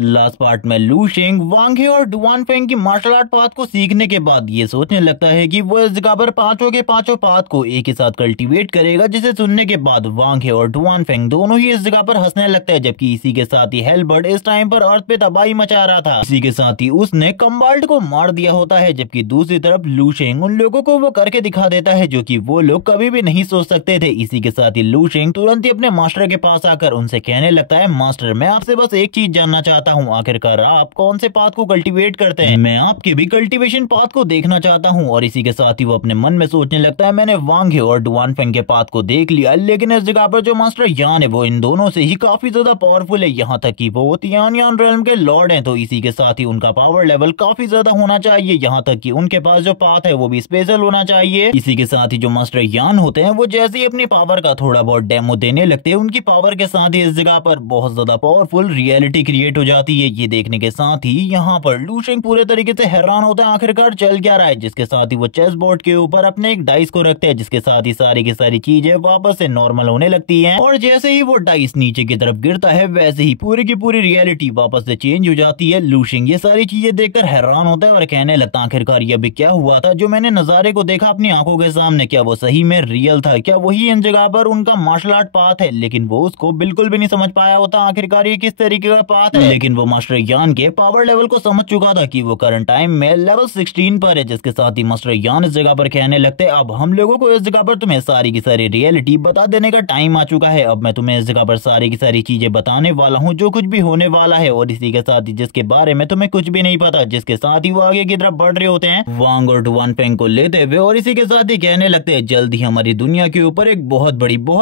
Last part में लू शिंग वांग ही और डुआन फेंग की मार्शल आर्ट पाथ को सीखने के बाद ये सोचने लगता है कि वो इस जगह पर पांचों के पांचों पाथ को एक ही साथ कल्टीवेट करेगा, जिसे सुनने के बाद वांग ही और डुआन फेंग दोनों ही इस जगह पर हंसने लगता है। जबकि इसी के साथ ही हेलबर्ट इस टाइम पर अर्थ पे तबाही मचा रहा था। इसी के साथ ही उसने कंबाल्ड को मार दिया होता है, जबकि दूसरी तरफ लू शिंग उन लोगों को वो करके दिखा देता है जो कि वो लोग कभी भी नहीं सोच सकते थे। इसी के साथ ही लू शिंग तुरंत ही अपने मास्टर के पास आकर उनसे कहने लगता है, मास्टर मैं आपसे बस एक चीज जानना चाहता हूँ, आखिरकार आप कौन से पाथ को कल्टीवेट करते हैं? मैं आपके भी कल्टीवेशन पाथ को देखना चाहता हूँ। और इसी के साथ ही वो अपने मन में सोचने लगता है, मैंने वांग ही और डुआन फेंग के पाथ को देख लिया, लेकिन इस जगह पर जो मास्टर यान है वो इन दोनों से ही काफी ज्यादा पावरफुल है, यहाँ तक कि वो तियानयान रेल्म के लॉर्ड हैं। तो इसी के साथ ही उनका पावर लेवल काफी ज्यादा होना चाहिए, यहाँ तक कि उनके पास जो पाथ है वो भी स्पेशल होना चाहिए। इसी के साथ ही जो मास्टर यान होते हैं वो जैसे ही अपनी पावर का थोड़ा बहुत डेमो देने लगते हैं, उनकी पावर के साथ ही इस जगह पर बहुत ज्यादा पावरफुल रियलिटी क्रिएट हो जाती है। ये देखने के साथ ही यहाँ पर लू शिंग पूरे तरीके से हैरान होता है, आखिरकार चल क्या रहा है। जिसके साथ ही वो चेस बोर्ड के ऊपर अपने एक डाइस को रखते हैं, जिसके साथ ही सारी की सारी चीजें वापस से नॉर्मल होने लगती हैं। और जैसे ही वो डाइस नीचे की तरफ गिरता है, वैसे ही पूरी की पूरी रियलिटी वापस से चेंज हो जाती है। लू शिंग ये सारी चीजें देखकर हैरान होता है और कहने लगता है, आखिरकार ये अभी क्या हुआ था? जो मैंने नजारे को देखा अपनी आंखों के सामने, क्या वो सही में रियल था? क्या वही इन जगह पर उनका मार्शल आर्ट पाथ है? लेकिन वो उसको बिल्कुल भी नहीं समझ पाया होता आखिरकार ये किस तरीके का पाथ है। लेकिन वो मास्टर यान के पावर लेवल को समझ चुका था कि वो करंट टाइम में लेवल 16 पर है। जिसके साथ ही मास्टर यान इस जगह पर कहने लगते हैं, अब हम लोगों को इस जगह पर तुम्हें सारी की सारी रियलिटी बता देने का टाइम आ चुका है। अब मैं तुम्हें इस जगह पर सारी की सारी चीजें बताने वाला हूँ जो कुछ भी होने वाला है, और इसी के साथ ही जिसके बारे में तुम्हें कुछ भी नहीं पता। जिसके साथ ही वो आगे की तरफ बढ़ रहे होते हैं वांग और डुआन फेंग को लेते हुए, और इसी के साथ ही कहने लगते हैं, जल्द ही हमारी दुनिया के ऊपर एक बहुत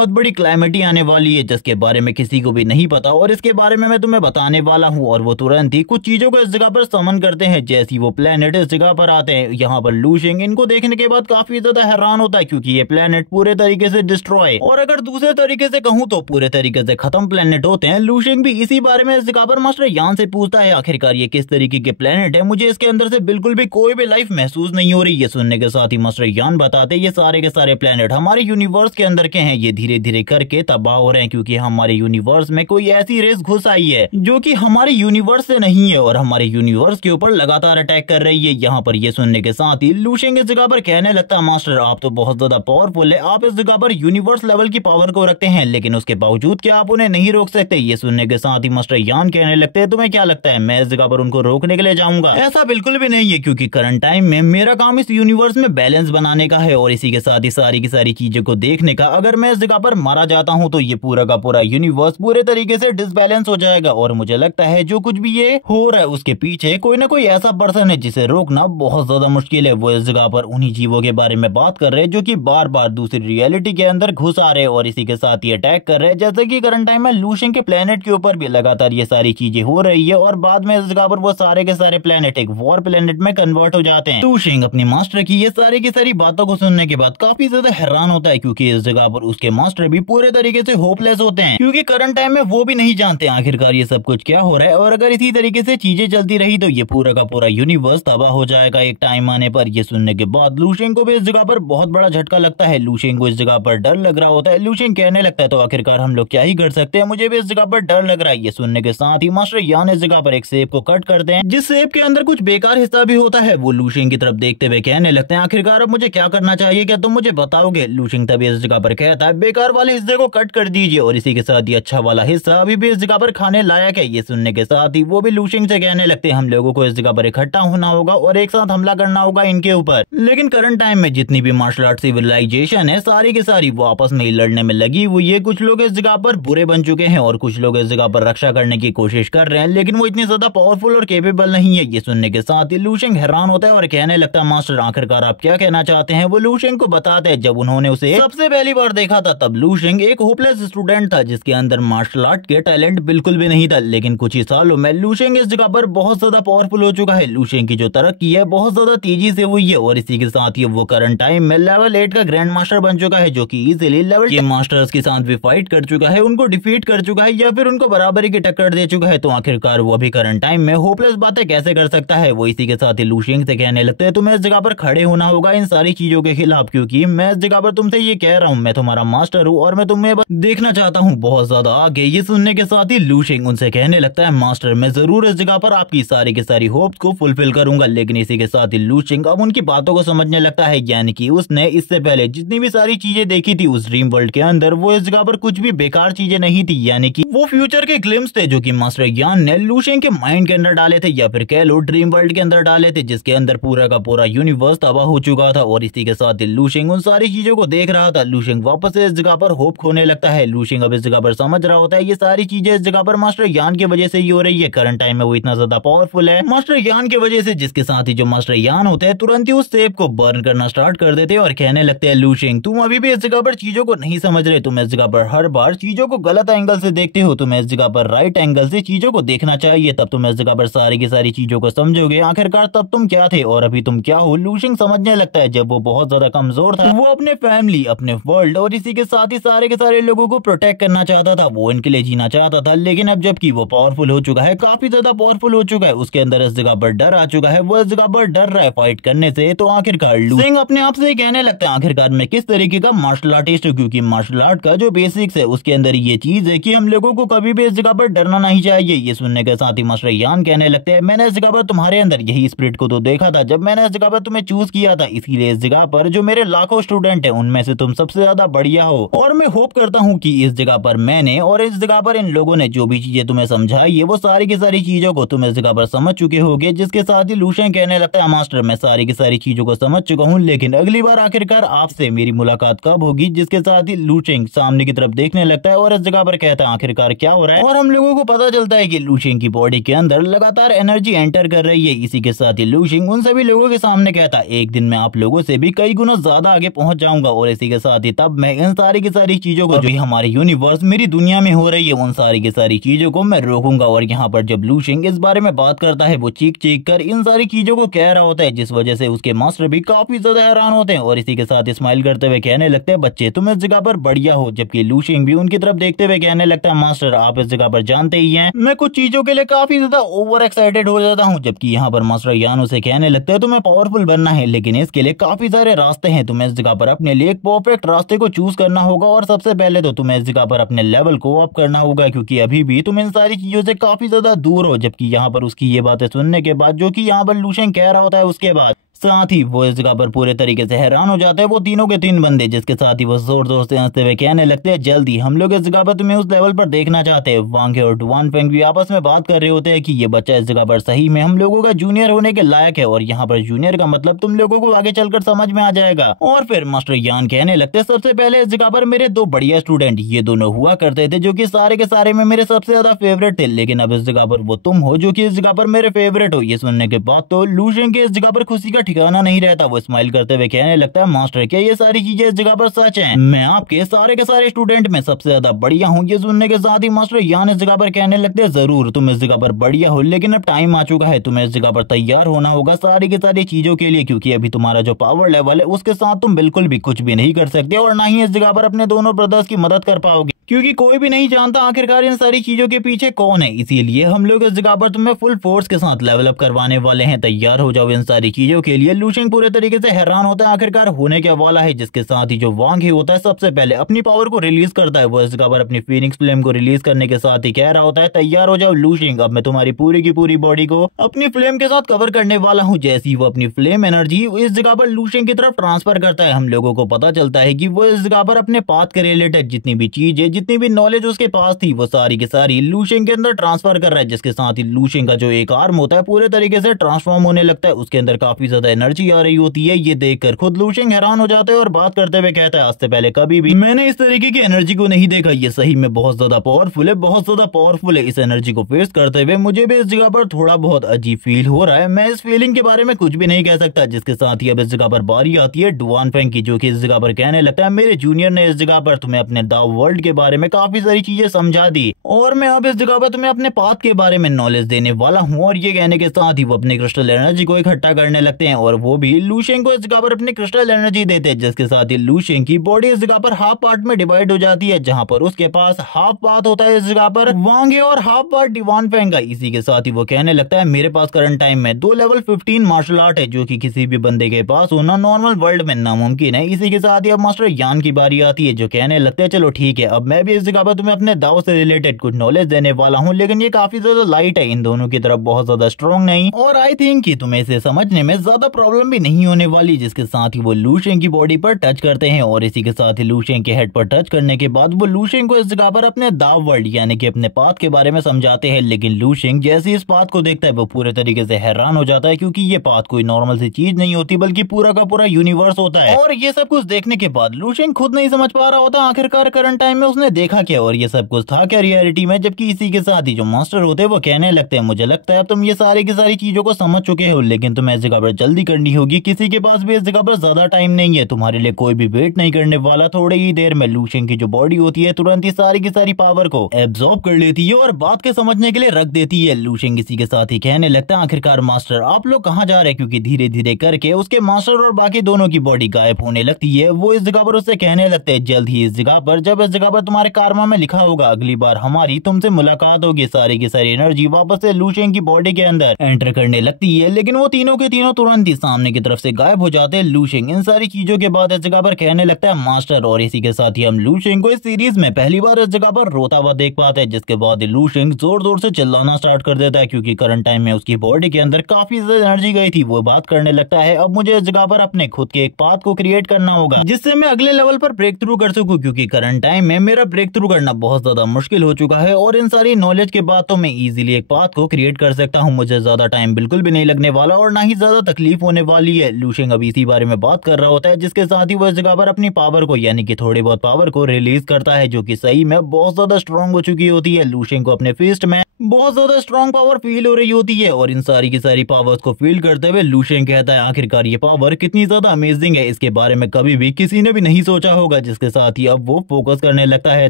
बड़ी क्लाइमेटी आने वाली है, जिसके बारे में किसी को भी नहीं पता, और इसके बारे में मैं तुम्हें बताने वाला हूँ। और वो तुरंत ही कुछ चीजों को इस जगह पर समन करते हैं। जैसे वो प्लेनेट इस जगह पर आते हैं, यहाँ पर लू शिंग इनको देखने के बाद काफी ज्यादा हैरान होता है, क्योंकि ये प्लेनेट पूरे तरीके से डिस्ट्रॉय, और अगर दूसरे तरीके से कहूँ तो पूरे तरीके से खत्म प्लेनेट होते हैं। लू शिंग भी इसी बारे में इस जगह पर मास्टर यान से पूछता है, आखिरकार ये किस तरीके के प्लेनेट है? मुझे इसके अंदर से बिल्कुल भी कोई भी लाइफ महसूस नहीं हो रही। ये सुनने के साथ ही मास्टर यान बताते, ये सारे के सारे प्लेनेट हमारे यूनिवर्स के अंदर के हैं, ये धीरे धीरे करके तबाह हो रहे हैं, क्योंकि हमारे यूनिवर्स में कोई ऐसी रेस घुस आई है जो कि हमारे यूनिवर्स से नहीं है, और हमारे यूनिवर्स के ऊपर लगातार अटैक कर रही है। यहाँ पर ये सुनने के साथ ही लू शिंग इस जगह पर कहने लगता है, मास्टर आप तो बहुत ज्यादा पावरफुल है, आप इस जगह पर यूनिवर्स लेवल की पावर को रखते हैं, लेकिन उसके बावजूद क्या आप उन्हें नहीं रोक सकते? ये सुनने के साथ ही मास्टर यान कहने लगते हैं, तुम्हें क्या लगता है मैं इस जगह पर उनको रोकने के लिए जाऊंगा? ऐसा बिल्कुल भी नहीं है, क्योंकि करंट टाइम में मेरा काम इस यूनिवर्स में बैलेंस बनाने का है, और इसी के साथ ही सारी की सारी चीजों को देखने का। अगर मैं इस जगह पर मारा जाता हूँ तो ये पूरा का पूरा यूनिवर्स पूरे तरीके से डिसबैलेंस हो जाएगा, और मुझे लगता है जो कुछ भी ये हो रहा है उसके पीछे कोई ना कोई ऐसा पर्सन है जिसे रोकना बहुत ज्यादा मुश्किल है। वो इस जगह पर उन्हीं जीवों के बारे में बात कर रहे हैं जो कि बार बार दूसरी रियलिटी के अंदर घुस आ रहे हैं, और इसी के साथ ही अटैक कर रहे हैं। जैसे कि करंट टाइम में लू शिंग के प्लेनेट के ऊपर भी लगातार ये सारी चीजें हो रही है, और बाद में इस जगह पर वो सारे के सारे प्लेनेट एक वॉर प्लेनेट में कन्वर्ट हो जाते हैं। लू शिंग अपनी मास्टर की ये सारी की सारी बातों को सुनने के बाद काफी ज्यादा हैरान होता है, क्योंकि इस जगह पर उसके मास्टर भी पूरे तरीके से होपलेस होते हैं, क्योंकि करंट टाइम में वो भी नहीं जानते आखिरकार ये सब कुछ क्या हो रहा है। और अगर इसी तरीके से चीजें चलती रही तो ये पूरा का पूरा यूनिवर्स तबाह हो जाएगा एक टाइम आने पर। ये सुनने के बाद लू शिंग को भी इस जगह पर बहुत बड़ा झटका लगता है। लू शिंग को इस जगह पर डर लग रहा होता है। लू शिंग कहने लगता है, तो आखिरकार हम लोग क्या ही कर सकते हैं, मुझे भी इस जगह पर डर लग रहा है। ये सुनने के साथ ही मास्टर यान इस जगह पर एक सेब को कट करते हैं, जिस सेब के अंदर कुछ बेकार हिस्सा भी होता है। वो लू शिंग की तरफ देखते हुए कहने लगते हैं, आखिरकार अब मुझे क्या करना चाहिए, क्या तुम मुझे बताओगे? लू शिंग तभी इस जगह पर कहता है, बेकार वाले हिस्से को कट कर दीजिए, और इसी के साथ ही अच्छा वाला हिस्सा अभी भी इस जगह पर खाने लायक है। ये सुनने के साथ ही वो भी लू शिंग से कहने लगते हैं, हम लोगों को इस जगह पर इकट्ठा होना होगा और एक साथ हमला करना होगा इनके ऊपर। लेकिन करंट टाइम में जितनी भी मार्शल आर्ट सिविलाइजेशन है सारी की सारी वो आपस में ही लड़ने में लगी हुई है। कुछ लोग इस जगह पर बुरे बन चुके हैं और कुछ लोग इस जगह पर रक्षा करने की कोशिश कर रहे हैं, लेकिन वो इतने ज्यादा पावरफुल और केपेबल नहीं है। ये सुनने के साथ ही लू शिंग हैरान होता है और कहने लगता है, मास्टर आखिरकार आप क्या कहना चाहते हैं? वो लू शिंग को बताते हैं, जब उन्होंने उसे सबसे पहली बार देखा था तब लू शिंग एक होपलेस स्टूडेंट था जिसके अंदर मार्शल आर्ट के टैलेंट बिल्कुल भी नहीं था, लेकिन कुछ ही सालों में लू शिंग इस जगह पर बहुत ज्यादा पावरफुल हो चुका है। लू शिंग की जो तरक्की है बहुत ज्यादा तेजी से हुई है, और इसी के साथ ही वो करंट टाइम में लेवल 8 का ग्रैंड मास्टर बन चुका है, जो कि इजीली लेवल 10 मास्टर्स के साथ भी फाइट कर चुका है, उनको डिफीट कर चुका है या फिर उनको बराबरी की टक्कर दे चुका है। तो आखिरकार वो अभी करंट टाइम में होपलेस बातें कैसे कर सकता है? वो इसी के साथ ही लू शिंग से कहने लगते हैं, तुम्हें इस जगह पर खड़े होना होगा इन सारी चीजों के खिलाफ, क्योंकि मैं इस जगह पर तुमसे ये कह रहा हूँ, मैं तुम्हारा मास्टर हूँ और मैं तुम्हें देखना चाहता हूँ बहुत ज्यादा आगे। ये सुनने के साथ ही लू शिंग उनसे कहने लगता है, है मास्टर मैं जरूर इस जगह पर आपकी सारी की सारी होप्स को फुलफिल करूंगा। लेकिन इसी के साथ ही लू शिंग अब उनकी बातों को समझने लगता है, यानी कि उसने इससे पहले जितनी भी सारी चीजें देखी थी उस ड्रीम वर्ल्ड के अंदर, वो इस जगह पर कुछ भी बेकार चीजें नहीं थी, यानी कि वो फ्यूचर के ग्लिम्स थे जो कि मास्टर यान ने लू शिंग के माइंड के अंदर डाले थे, या फिर कह लो ड्रीम वर्ल्ड के अंदर डाले थे, जिसके अंदर पूरा का पूरा यूनिवर्स तबाह हो चुका था। और इसी के साथ ही लू शिंग उन सारी चीजों को देख रहा था। लू शिंग वापस से इस जगह पर होप खोने लगता है। लू शिंग अब इस जगह पर समझ रहा होता है ये सारी चीजें इस जगह पर मास्टर यान की वजह से ही हो रही है। करंट टाइम में वो इतना ज्यादा पावरफुल है मास्टर यान की वजह से, जिसके साथ ही जो मास्टर यान होते हैं तुरंत ही उस सेब को बर्न करना स्टार्ट कर देते हैं और कहने लगते हैं लू शिंग तुम अभी भी इस जगह पर चीजों को नहीं समझ रहे, तुम इस जगह पर हर बार चीजों को गलत एंगल से देखते हो, तुम्हें इस जगह पर राइट एंगल से चीजों को देखना चाहिए, तब तुम इस जगह पर सारी की सारी चीजों को समझोगे आखिरकार तब तुम क्या थे और अभी तुम क्या हो। लू शिंग समझने लगता है जब वो बहुत ज्यादा कमजोर था वो अपने फैमिली, अपने वर्ल्ड और इसी के साथ ही सारे के सारे लोगों को प्रोटेक्ट करना चाहता था, वो इनके लिए जीना चाहता था। लेकिन अब जबकि वो पावरफुल हो चुका है, काफी ज्यादा पावरफुल हो चुका है, उसके अंदर इस जगह पर डर आ चुका है, वो इस जगह पर डर रहा है फाइट करने से। तो आखिरकार लू शिंग अपने आप से कहने लगता है आखिरकार मैं किस तरीके का मार्शल आर्टिस्ट हूँ, क्योंकि मार्शल आर्ट का जो बेसिक्स है उसके अंदर ये चीज है कि हम लोगों को कभी भी इस जगह पर डरना नहीं चाहिए। ये सुनने के साथ ही मास्टर यान कहने लगते हैं मैंने इस जगह पर तुम्हारे अंदर यही स्पिरिट को तो देखा था जब मैंने इस जगह पर तुम्हें चूज किया था, इसीलिए इस जगह पर जो मेरे लाखों स्टूडेंट है उनमें से तुम सबसे ज्यादा बढ़िया हो। और मैं होप करता हूँ कि इस जगह पर मैंने और इस जगह पर इन लोगों ने जो भी चीजें तुम्हें समझाई है वो सारी की सारी चीजों को तुम इस जगह पर समझ चुके होगे। जिसके साथ ही लू शिंग कहने लगता है मास्टर मैं सारी की सारी चीजों को समझ चुका हूँ, लेकिन अगली बार आखिरकार आपसे मेरी मुलाकात कब होगी। जिसके साथ ही लू शिंग सामने की तरफ देखने लगता है और इस जगह पर कहता है आखिरकार क्या हो रहा है, और हम लोगों को पता चलता है कि लू शिंग की बॉडी के अंदर लगातार एनर्जी एंटर कर रही है। इसी के साथ ही लू शिंग उन सभी लोगों के सामने कहता है एक दिन मैं आप लोगों से भी कई गुना ज्यादा आगे पहुंच जाऊंगा, और इसी के साथ ही तब मैं इन सारी की सारी चीजों को जो हमारे यूनिवर्स मेरी दुनिया में हो रही है उन सारी की सारी चीजों को मैं रोकूंगा। और यहाँ पर जब लू शिंग इस बारे में बात करता है वो चीख चीख कर इन सारी चीजों को कह रहा होता है, जिस वजह से उसके मास्टर भी काफी ज्यादा हैरान होते हैं और इसी के साथ स्माइल करते हुए कहने लगते हैं बच्चे तुम इस जगह पर बढ़िया हो। जबकि लू शिंग भी उनकी तरफ देखते हुए कहने लगता है मास्टर आप इस जगह पर जानते ही हैं मैं कुछ चीजों के लिए काफी ज्यादा ओवर एक्साइटेड हो जाता हूँ। जबकि यहाँ पर मास्टर यान उसे कहने लगता है तुम्हें पावरफुल बनना है, लेकिन इसके लिए काफी सारे रास्ते हैं, तुम्हें इस जगह पर अपने लिए एक परफेक्ट रास्ते को चूज करना होगा। और सबसे पहले तो तुम्हें इस जगह पर अपने लेवल को अप करना होगा, क्योंकि अभी भी तुम इन सारी चीजों से काफी ज्यादा दूर हो। जबकि यहाँ पर उसकी ये बातें सुनने के बाद जो कि यहाँ पर लू शिंग कह रहा होता है उसके बाद साथ ही वो इस जगह पर पूरे तरीके से हैरान हो जाते हैं वो तीनों के तीन बंदे। जिसके साथ ही वो जोर जोर से हंसते हुए कहने लगते हैं जल्दी हम लोग इस जगह पर तुम्हें उस लेवल पर देखना चाहते हैं। वांग हे और डुआन फेंग भी आपस में बात कर रहे होते हैं कि ये बच्चा इस जगह पर सही में हम लोगों का जूनियर होने के लायक है, और यहाँ पर जूनियर का मतलब तुम लोगों को आगे चलकर समझ में आ जाएगा। और फिर मास्टर यान कहने लगते सबसे पहले इस जगह पर मेरे दो बढ़िया स्टूडेंट ये दोनों हुआ करते थे जो कि सारे के सारे में मेरे सबसे ज्यादा फेवरेट थे, लेकिन अब इस जगह पर वो तुम हो जो कि इस जगह पर मेरे फेवरेट हो। ये सुनने के बाद तो लू शिंग के इस जगह पर खुशी का ठिकाना नहीं रहता। वो स्माइल करते हुए कहने लगता है मास्टर क्या ये सारी चीजें इस जगह पर सच हैं? मैं आपके सारे के सारे स्टूडेंट में सबसे ज्यादा बढ़िया हूँ। ये सुनने के साथ ही मास्टर यान इस जगह पर कहने लगते हैं जरूर तुम इस जगह पर बढ़िया हो, लेकिन अब टाइम आ चुका है, तुम्हें इस जगह पर तैयार होना होगा सारी की सारी चीजों के लिए, क्योंकि अभी तुम्हारा जो पावर लेवल है उसके साथ तुम बिल्कुल भी कुछ भी नहीं कर सकते और ना ही इस जगह पर अपने दोनों ब्रदर्स की मदद कर पाओगे, क्योंकि कोई भी नहीं जानता आखिरकार इन सारी चीजों के पीछे कौन है। इसीलिए हम लोग इस जगह पर तुम्हें फुल फोर्स के साथ लेवल अप करवाने वाले हैं, तैयार हो जाओ इन सारी चीजों के लिए। लू शिंग पूरे तरीके से हैरान होता है आखिरकार होने के वाला है। जिसके साथ ही जो वांग ही होता है सबसे पहले अपनी पावर को रिलीज करता है। वो इस जगह पर अपनी फीनिक्स फ्लेम को रिलीज करने के साथ ही कह रहा होता है तैयार हो जाओ लू शिंग, अब मैं तुम्हारी पूरी की पूरी बॉडी को अपनी फ्लेम के साथ कवर करने वाला हूँ। जैसी वो अपनी फ्लेम एनर्जी इस जगह पर लू शिंग की तरफ ट्रांसफर करता है, हम लोगों को पता चलता है कि वो इस जगह पर अपने पाथ के रिलेटेड जितनी भी चीज है, जितनी भी नॉलेज उसके पास थी, वो सारी की सारी लू शिंग के अंदर ट्रांसफर कर रहा है। जिसके साथ ही लू शिंग का जो एक आर्म होता है पूरे तरीके से ट्रांसफॉर्म होने लगता है, उसके अंदर काफी ज्यादा एनर्जी आ रही होती है। ये देखकर खुद लू शिंग हैरान हो जाता है और बात करते हुए कहता है आज से पहले कभी भी मैंने इस तरीके की एनर्जी को नहीं देखा, ये सही में बहुत ज्यादा पावरफुल है, बहुत ज्यादा पावरफुल है। इस एनर्जी को फेस करते हुए मुझे भी इस जगह पर थोड़ा बहुत अजीब फील हो रहा है, मैं इस फीलिंग के बारे में कुछ भी नहीं कह सकता। जिसके साथ ही अब इस जगह पर बारी आती है डुआन फेंग की, जो कि इस जगह पर कहने लगता है मेरे जूनियर ने इस जगह पर तुम्हें अपने द वर्ल्ड के बारे में काफी सारी चीजें समझा दी और मैं अब इस जगह पर तुम्हें अपने पाथ के बारे में नॉलेज देने वाला हूँ। और ये कहने के साथ ही वो अपने क्रिस्टल एनर्जी को इकट्ठा करने लगते हैं और वो भी लू शिंग को इस जगह पर अपनी क्रिस्टल एनर्जी देते हैं। जिसके साथ ही लू शिंग की बॉडी इस जगह पर हाफ पार्ट में डिवाइड हो जाती है, जहां पर उसके पास हाफ पाथ होता है इस जगह पर वांग हे और हाफ पार्ट डुआन फेंग का। इसी के साथ ही वो कहने लगता है मेरे पास करंट टाइम में 2 लेवल 15 मार्शल आर्ट है, जो कि किसी भी बंदे के पास होना नॉर्मल वर्ल्ड में नामुमकिन है। इसी के साथ ही अब मास्टर यान की बारी आती है, जो कहने लगते हैं चलो ठीक है अब मैं मैं भी इस जगह पर तुम्हें अपने दाव से रिलेटेड कुछ नॉलेज देने वाला हूँ, लेकिन ये काफी ज्यादा लाइट है, इन दोनों की तरफ बहुत ज्यादा स्ट्रॉन्ग नहीं, और आई थिंक कि तुम्हें इसे समझने में ज्यादा प्रॉब्लम भी नहीं होने वाली। जिसके साथ ही वो लू शेंग की बॉडी पर टच करते हैं और इसी के साथ ही लू शेंग के हेड पर टच करने के बाद वो लू शेंग को इस जगह पर अपने दाव वर्ल्ड यानी कि अपने पाथ के बारे में समझाते हैं। लेकिन लू शेंग जैसे इस पाथ को देखता है वो पूरे तरीके से हैरान हो जाता है, क्योंकि ये पाथ कोई नॉर्मल सी चीज नहीं होती बल्कि पूरा का पूरा यूनिवर्स होता है। और ये सब कुछ देखने के बाद लू शेंग खुद नहीं समझ पा रहा होता आखिरकार करंट टाइम में उसने देखा क्या और ये सब कुछ था क्या रियलिटी में। जबकि इसी के साथ ही जो मास्टर होते हैं वो कहने लगते हैं मुझे लगता है अब तुम ये सारी की सारी चीजों को समझ चुके हो, लेकिन तुम्हें इस जगह पर जल्दी करनी होगी, किसी के पास भी इस जगह पर ज्यादा टाइम नहीं है, तुम्हारे लिए कोई भी वेट नहीं करने वाला। थोड़ी ही देर में लू शेंग की जो बॉडी होती है तुरंत ही सारी की सारी पावर को एब्जॉर्ब कर लेती है और बात के समझने के लिए रख देती है। लू शेंग इसी के साथ ही कहने लगता है आखिरकार मास्टर आप लोग कहाँ जा रहे हैं, क्योंकि धीरे धीरे करके उसके मास्टर और बाकी दोनों की बॉडी गायब होने लगती है। वो इस जगह पर उससे कहने लगते हैं जल्द ही इस जगह पर जब इस जगह पर तुम्हारे कारमा में लिखा होगा अगली बार हमारी तुमसे मुलाकात होगी, सारी की सारी एनर्जी वापस से लू शेंग की बॉडी के अंदर एंटर करने लगती है। लेकिन वो तीनों के तीनों तुरंत ही सामने की तरफ से गायब हो जाते हैं। लू शेंग इन सारी चीजों के बाद इस जगह पर कहने लगता है मास्टर, और इसी के साथ ही हम लू शेंग को इस सीरीज में पहली बार इस जगह पर रोता हुआ देख पाते हैं। जिसके बाद लू शेंग जोर जोर से चिल्लाना स्टार्ट कर देता है, क्योंकि करंट टाइम में उसकी बॉडी के अंदर काफी ज्यादा एनर्जी गई थी। वो बात करने लगता है अब मुझे इस जगह पर अपने खुद के एक पाथ को क्रिएट करना होगा जिससे मैं अगले लेवल पर ब्रेक थ्रू कर सकूं, क्योंकि करंट टाइम में मेरा ब्रेक थ्रू करना बहुत ज्यादा मुश्किल हो चुका है। और इन सारी नॉलेज के बाद तो मैं इजीली एक पाथ को क्रिएट कर सकता हूं, मुझे ज्यादा टाइम बिल्कुल भी नहीं लगने वाला और ना ही ज्यादा तकलीफ होने वाली है। लू शेंग अभी इसी बारे में बात कर रहा होता है, जिसके साथ ही वो इस जगह पर अपनी पावर को यानी कि थोड़ी बहुत पावर को रिलीज करता है, जो कि सही में बहुत ज्यादा स्ट्रॉन्ग हो चुकी होती है। लू शेंग को अपने फिस्ट में बहुत ज्यादा स्ट्रॉन्ग पावर फील हो रही होती है और इन सारी की सारी पावर्स को फील करते हुए लू शेंग कहता है आखिरकार ये पावर कितनी ज्यादा अमेजिंग है, इसके बारे में कभी भी किसी ने भी नहीं सोचा होगा। जिसके साथ ही अब वो फोकस करने लगता है